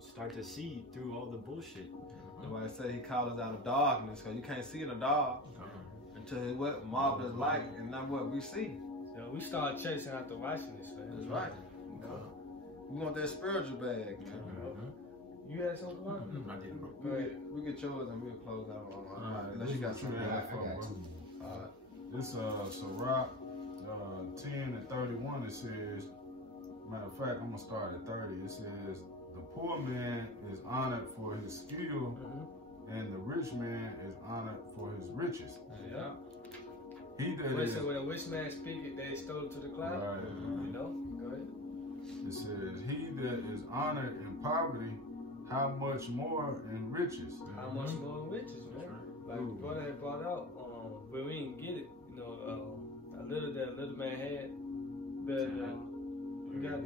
start to see through all the bullshit. That's why I say he called us out of darkness, because you can't see in the dark until what marvelous light and not what we see. So we started chasing after righteousness, man. That's right. We want that spiritual bag, man. You had something? I didn't. Go ahead. We get yours and we'll close out on unless you got something. I got two. This Sirach 10:31. It says, matter of fact, I'm gonna start at 30. It says, the poor man is honored for his skill, and the rich man is honored for his riches. Yeah. He that When is, when a rich man speaketh, they stole to the cloud. right. You know? Go ahead. It says, he that is honored in poverty, how much more in riches? How much more riches, man? Like the brother had brought out, where we didn't get it, you know, a little that a little man had, better than you got it.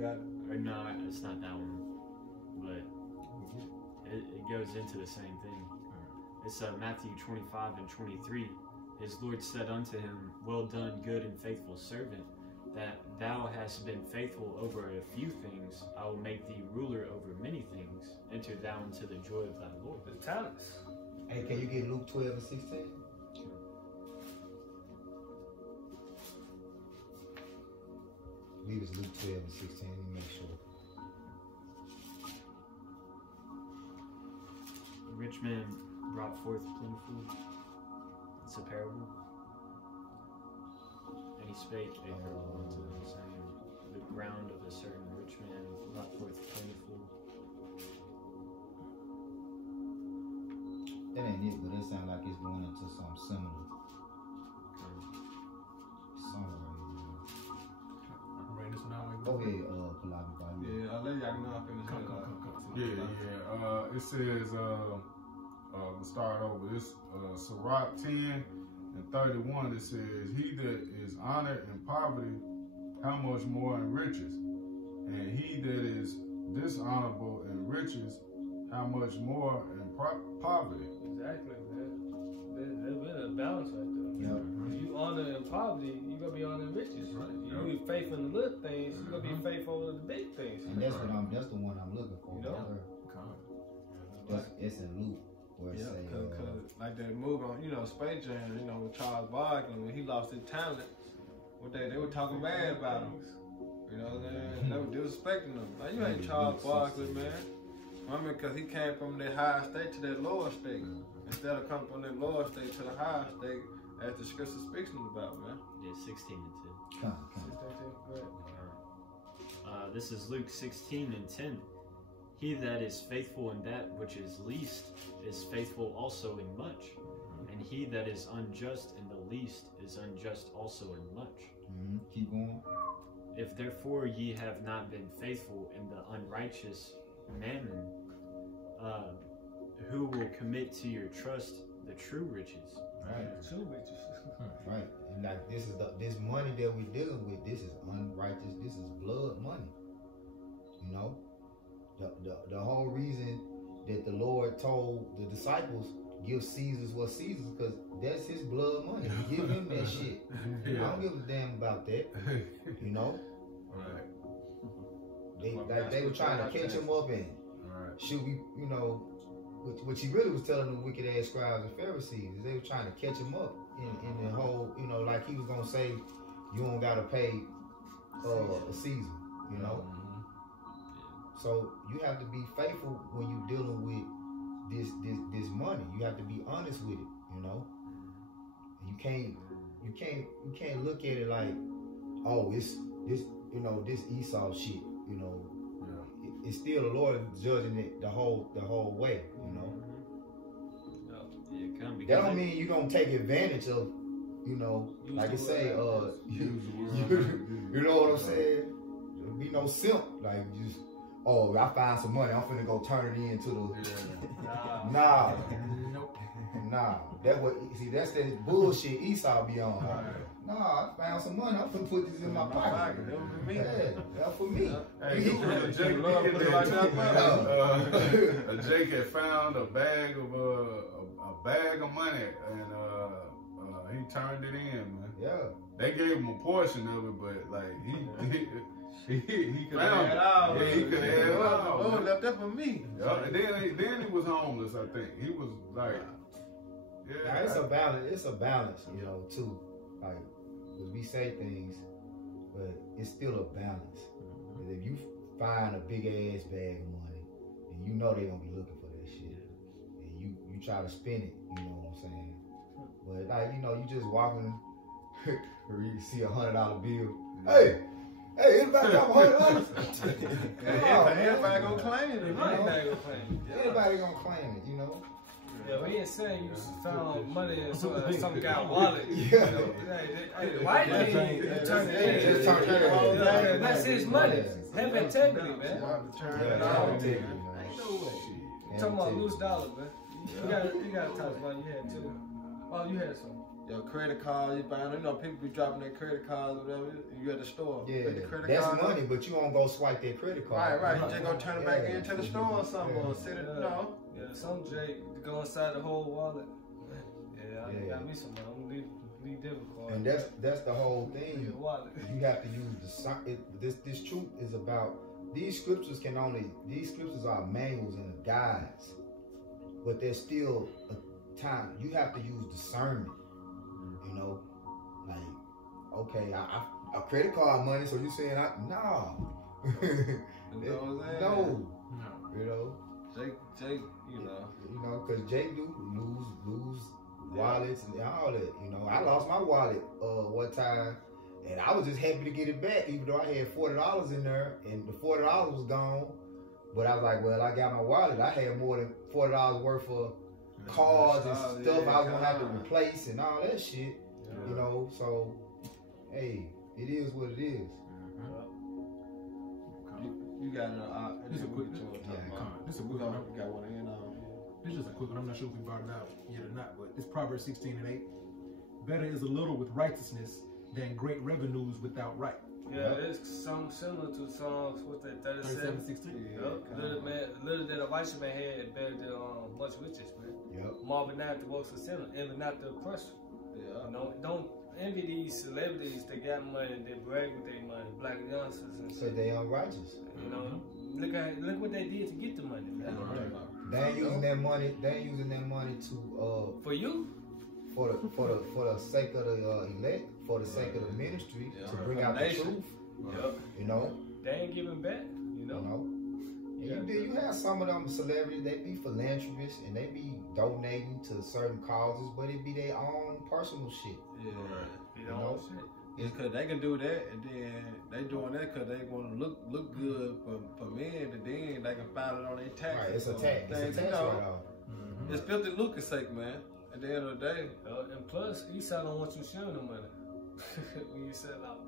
Or no, it's not that one, but it goes into the same thing. It's Matthew 25 and 23. His Lord said unto him, Well done, good and faithful servant, that thou hast been faithful over a few things, I will make thee ruler over many things. Enter thou into the joy of thy Lord. The talents. Hey, can you get Luke 12 and 16? I believe it's Luke 12 and 16. Let me make sure. The rich man brought forth plentiful. It's a parable. And he spake a parable unto them, saying, The ground of a certain rich man brought forth plentiful. That ain't it, but it sounds like it's going into something similar. Somewhere. I can read this one out. Go ahead, Kalabi. Yeah, I'll let y'all know I finished it. Yeah. It says, we'll start over. This Sirach 10 and 31. It says, he that is honored in poverty, how much more in riches? And he that is dishonorable in riches, how much more in poverty? Exactly, man. There's been a balance right there. Yeah. If you honor in poverty, you're going to be honoring riches. Right. You be faithful in the little things, you're going to be faithful in the big things. And that's the one I'm looking for. You know? It's in Luke. Where it say, cause like that movie on, you know, Space Jam, you know, with Charles Barkley, when he lost his talent, they were talking bad about him. You know what I'm saying? They were disrespecting him. Like, you ain't Charles Barkley, man. I mean, because he came from that higher state to that lower state. Instead of coming from that lower state to the higher state, as the scripture speaks about, man. Yeah, 16 and 10. Come. This is Luke 16 and 10. He that is faithful in that which is least is faithful also in much. And he that is unjust in the least is unjust also in much. Keep going. If therefore ye have not been faithful in the unrighteous mammon, who will commit to your trust the true riches? Right. True riches. Right. And like this money that we dealing with, this is unrighteous, this is blood money. You know? The whole reason that the Lord told the disciples, give Caesar's what Caesar's, because that's his blood money. Give him that shit. Yeah. I don't give a damn about that. You know? Right. They were trying to catch him up and should we, you know, what he really was telling the wicked ass scribes and Pharisees is they were trying to catch him up in the whole, you know, like he was gonna say, you don't gotta pay a Caesar, you know. So you have to be faithful when you're dealing with this money. You have to be honest with it, you know. You can't look at it like, oh, it's this, you know, this Esau shit, you know. It's still the Lord judging it the whole way, you know. That don't mean you don't take advantage of, you know, like I say, you know what I'm saying? There'll be no simp, like just, oh, I find some money, I'm finna go turn it into the nah. That's that bullshit Esau be on. Nah, I found some money, I'm finna put this in my pocket. That was for me. Yeah, that's for me. Hey, Jake had found a bag of money and he turned it in, man. Yeah. They gave him a portion of it, but like he found it. Yeah, he could have had it all. Oh, left that for me. Yeah, and then he was homeless, I think. He was like, now, it's a balance, you know, too. Like, because we say things, but it's still a balance. Because if you find a big ass bag of money, and you know they're gonna be looking for that shit, and you try to spend it, you know what I'm saying? But like, you know, you just walking, or you see $100 bill. Hey, anybody got $100? Everybody gonna claim it. Anybody gonna claim it, you know? Yeah, we ain't saying you found money in some guy's wallet. Yeah. Hey, why did he turn it in? That's his money. Have integrity, man. Talking about loose dollars, man. You gotta talk about you had too. Oh, you had some. Your credit card, you buying, you know, people be dropping their credit cards or whatever, you at the store. Yeah, the credit that's card money, but you won't go swipe that credit card. Right. You just gonna turn it back into the store or something, or sit it, you know. Yeah, some Jake go inside the whole wallet. I got me some money. I'm gonna leave debit card. And that's the whole thing. You have to use this truth is about these scriptures are manuals and guides, but there's still a time you have to use discernment. You know, like, okay, I credit card money, so you saying no. You know what I'm saying? No. You know? Jake, you know, because Jake do lose wallets and all that. You know, I lost my wallet one time, and I was just happy to get it back, even though I had $40 in there, and the $40 was gone. But I was like, well, I got my wallet. I had more than $40 worth of cards and stuff I was gonna have to replace and all that shit. You know, so hey, it is what it is. You got this is a quick This is a quick one. We got one in. This is just a quick one. I'm not sure if we brought it out yet or not, but it's Proverbs 16:8. Better is a little with righteousness than great revenues without right. Yeah, it's something similar to Psalms, what's that, 37:16? Little that a righteous man had better than much riches, man. Marvin not the works of sinner, envy not the oppressor. Don't envy these celebrities that got money, they brag with their money, black youngsters and shit. So they unrighteous. You know, look what they did to get the money, man. They ain't using that money. They ain't using that money to for you. For the sake of the elect, for the sake of the ministry, to bring out the truth. You know, they ain't giving back. You know. You have some of them celebrities. They be philanthropists and they be donating to certain causes, but it be their own personal shit. You know. It's because they can do that, and then they doing that because they want to look good for men, and then they can file it on their taxes. Right, it's a tax. It's a tax write-off. It's filthy lucre's sake, man. At the end of the day. And plus, Esau don't want you sharing the money. When you sell out.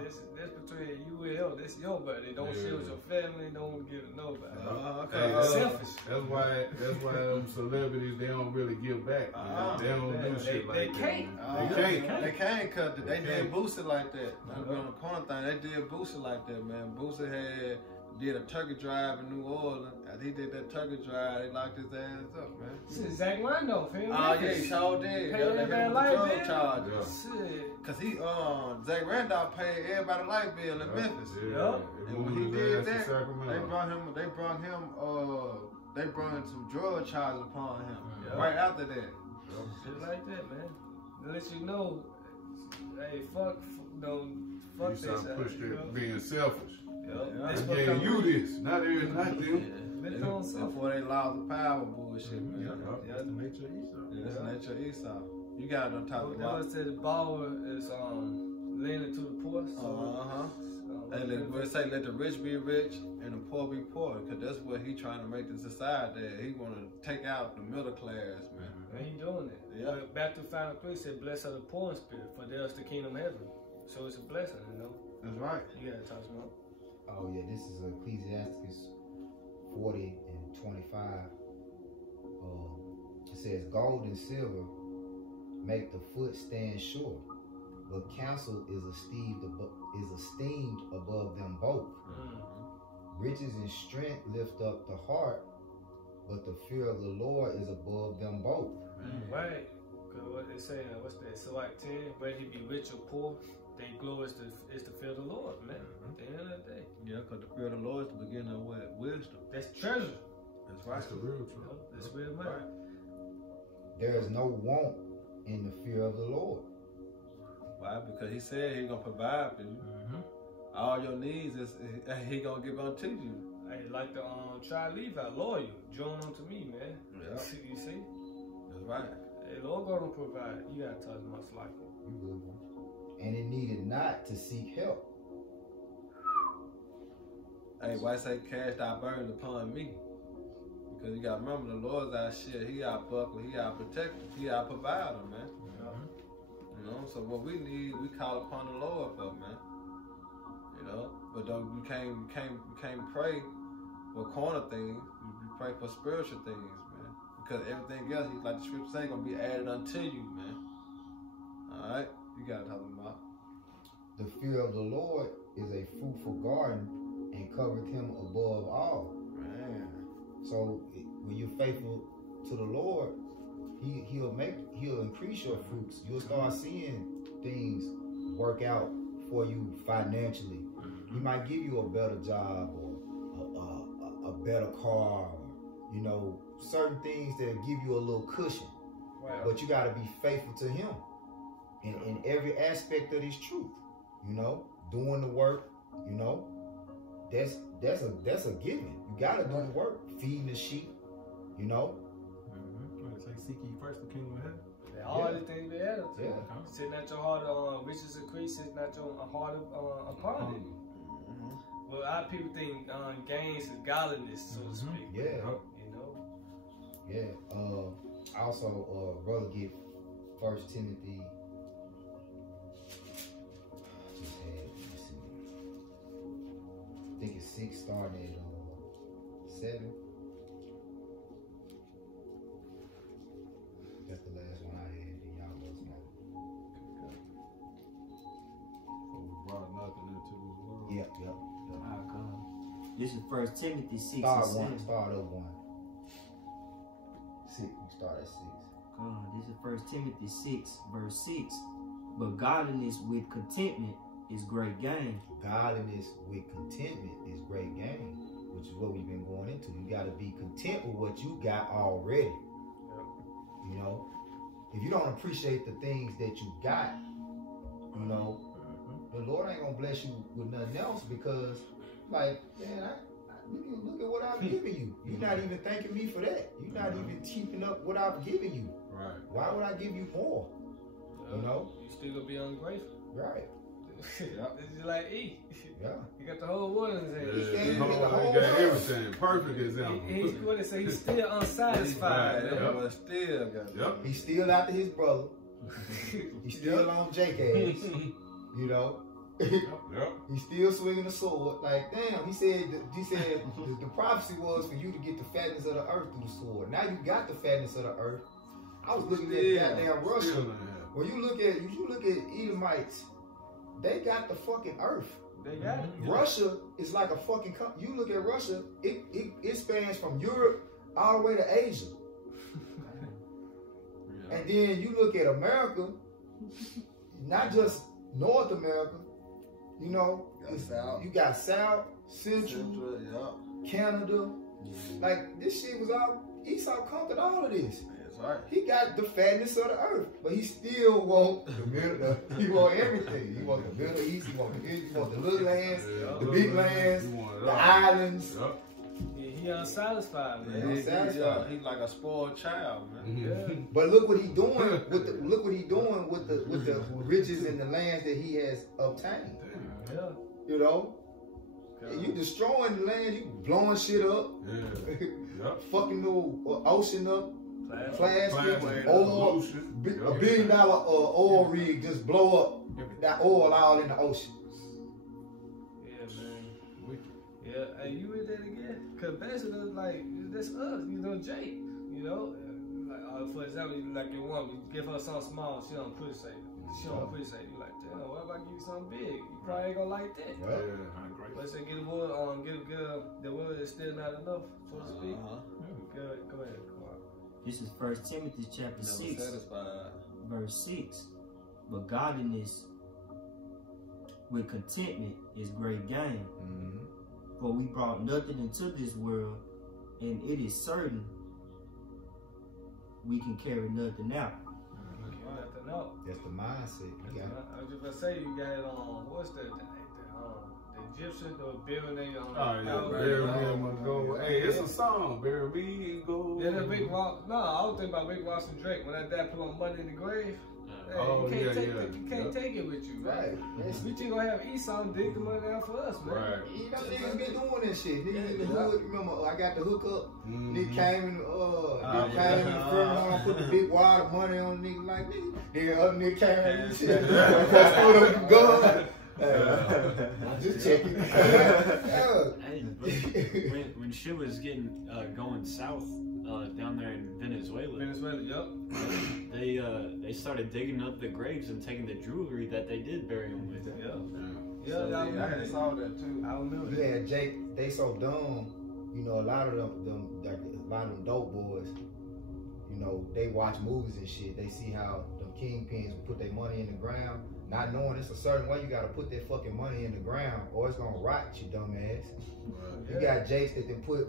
This between you and him. This your money. Don't share with your family. Don't give it to nobody. Selfish. That's why celebrities, they don't really give back. They don't do shit like that. They can't cut it. They did Boosie like that. On the corner thing, they did Boosie like that, man. Boosie did a turkey drive in New Orleans. He did that turkey drive. They locked his ass up, man. Shit, Zach Randolph, him. He sure did. Paid everybody light bill. Shit. Cause Zach Randolph paid everybody light bill in Memphis. And when he did that, they brought some drug charges upon him right after that. Shit like that, man. To let you know, hey, fuck this. Push that being selfish. I gave you this, not them. Before they lost the power bullshit, man. That's the nature of Esau. That's the nature of Esau. You got it on top of that. They said the borrower is leaning to the poor. They say let the rich be rich and the poor be poor, because that's what he trying to make the society. He want to take out the middle class, man. And he doing it. But back to final 3 said, "Blessed are the poor in spirit, for theirs the kingdom of heaven." So it's a blessing, you know. That's right. You gotta talk about. Oh yeah, this is Ecclesiastes 40:25. It says, "Gold and silver make the foot stand sure, but counsel is esteemed above them both. Riches and strength lift up the heart, but the fear of the Lord is above them both." Right. Because what they say, what's that? So like 10, whether he be rich or poor, they glory is the fear of the Lord, man. At the end of the day. Yeah, because the fear of the Lord is the beginning of what? Wisdom. That's treasure. That's right. That's the real truth. That's real money. Right. There is no want in the fear of the Lord. Why? Because he said he's going to provide for you. All your needs, he going to give unto you. Hey, like the tribe Levi, loyal, join unto me, man. Yeah. You see? That's right. Hey, Lord God will provide. You got to touch much like it. You good, bro. And it needed not to seek help. Hey, why say cast thy burden upon me? Because you got to remember, the Lord's our shit. He our buckler. He our protector. He our provider, man. You know, so what we need, we call upon the Lord for, man. You know, but don't you can't pray for corner things. You pray for spiritual things, man. Because everything else, like the scripture saying, gonna be added unto you, man. All right, you got to talk about. The fear of the Lord is a fruitful garden and covereth him above all. Man. So when you're faithful to the Lord, he'll increase your fruits. You'll start seeing things work out for you financially. He might give you a better job or a better car, or, you know, certain things that give you a little cushion. Wow. But you got to be faithful to him in every aspect of his truth. You know, doing the work. You know, that's a given. You got to do the work, feeding the sheep. You know. Seek ye first the kingdom of heaven. All the things they added to. Yeah. Sitting at your heart on riches increase, sitting at your heart upon it. Well, our people think gains is godliness, so to speak. Yeah. You know. Yeah. Also, brother, get 1 Timothy. I think it's 6, starting at 7. That's the last one I had. And y'all was So we brought nothing into this world. Yep. This is 1 Timothy 6 Start and 7. one. Start up 1. 6. We start at 6. This is 1 Timothy 6, verse 6. But godliness with contentment is great gain. Godliness with contentment is great gain, which is what we've been going into. You got to be content with what you got already. You know, if you don't appreciate the things that you got, you know, the Lord ain't gonna bless you with nothing else, because, like, man, look at what I've given you. You're not even thanking me for that. You're not even keeping up what I've given you. Right. Why would I give you more? You know? You still gonna be ungrateful. Right. It's just like E. Yeah. You got the whole world in his hand. He got everything. Perfect example. What they say, he's still unsatisfied. But still got He's still after his brother. He's still on Jake ass. You know? He's still swinging the sword. Like, damn, he said the prophecy was for you to get the fatness of the earth through the sword. Now you got the fatness of the earth. I was looking at goddamn Russia. When you look at Edomites, they got the fucking earth. They got it. Russia is like a fucking you look at Russia, it spans from Europe all the way to Asia. And then you look at America, not just North America, you know, you got South, Central, Canada. Like, this shit was all, Esau conquered all of this. That's right. He got the fatness of the earth, but he still want the middle. He want everything. He want the Middle East. He want the little lands, the big lands, the islands. Yeah, he unsatisfied, man. He's like a spoiled child, man. Yeah. But look what he doing with the riches and the lands that he has obtained. Yeah. You know, you destroying the land, you blowing shit up, fucking the ocean up. Plastic, oil, $1 billion oil rig just blow up that oil all in the ocean. Yeah, man. Yeah, and you read that again? Because basically, like, that's us, you know, Jake, you know? Like, for example, like your woman, you give her something small, she don't appreciate it. She don't appreciate it. You like, damn, what if I give you something big? You probably ain't gonna like that. Let's say get a word on, the word is still not enough, so to speak. Go ahead. This is 1 Timothy chapter 6, verse 6. But godliness with contentment is great gain. For we brought nothing into this world, and it is certain we can carry nothing out. Nothing out. That's the mindset. You got I was just gonna say, you got it on, what's that? The Egyptians, they were building their bury me in gold. Hey, it's a song. Bury me in gold. Yeah, that Rick Ross. No, I was thinking about Rick Ross and Drake. When that dad put on Money in the Grave. Oh, you can't take it with you, Right. We just gonna have Esau and dig the money out for us, man. Right. You know, niggas be doing that shit. Niggas in the hood, remember, I got the hookup. Nigga came in, came in the front home, put the big wad of money on the nigga like, nigga, other nigga came in and shit. Put up the gun. Just checking. Hey, when shit was getting going south down there in Venezuela, they started digging up the graves and taking the jewelry that they did bury them with. I saw that too. I remember that. Yeah, Jake, they so dumb. You know, a lot of them dope boys. You know, they watch movies and shit. They see how them kingpins put their money in the ground, not knowing it's a certain way you gotta put that fucking money in the ground, or it's gonna rot, you dumbass. You got Jakes that can put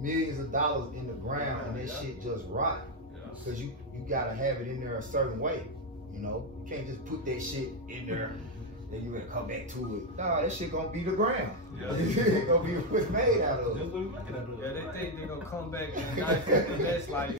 millions of dollars in the ground and that shit just rot. Because you gotta have it in there a certain way. You know, you can't just put that shit in there. Then you gotta come back to it. Nah, that shit gonna be the ground. It's gonna be what's made out of it. Yeah, they think they're gonna come back and that's like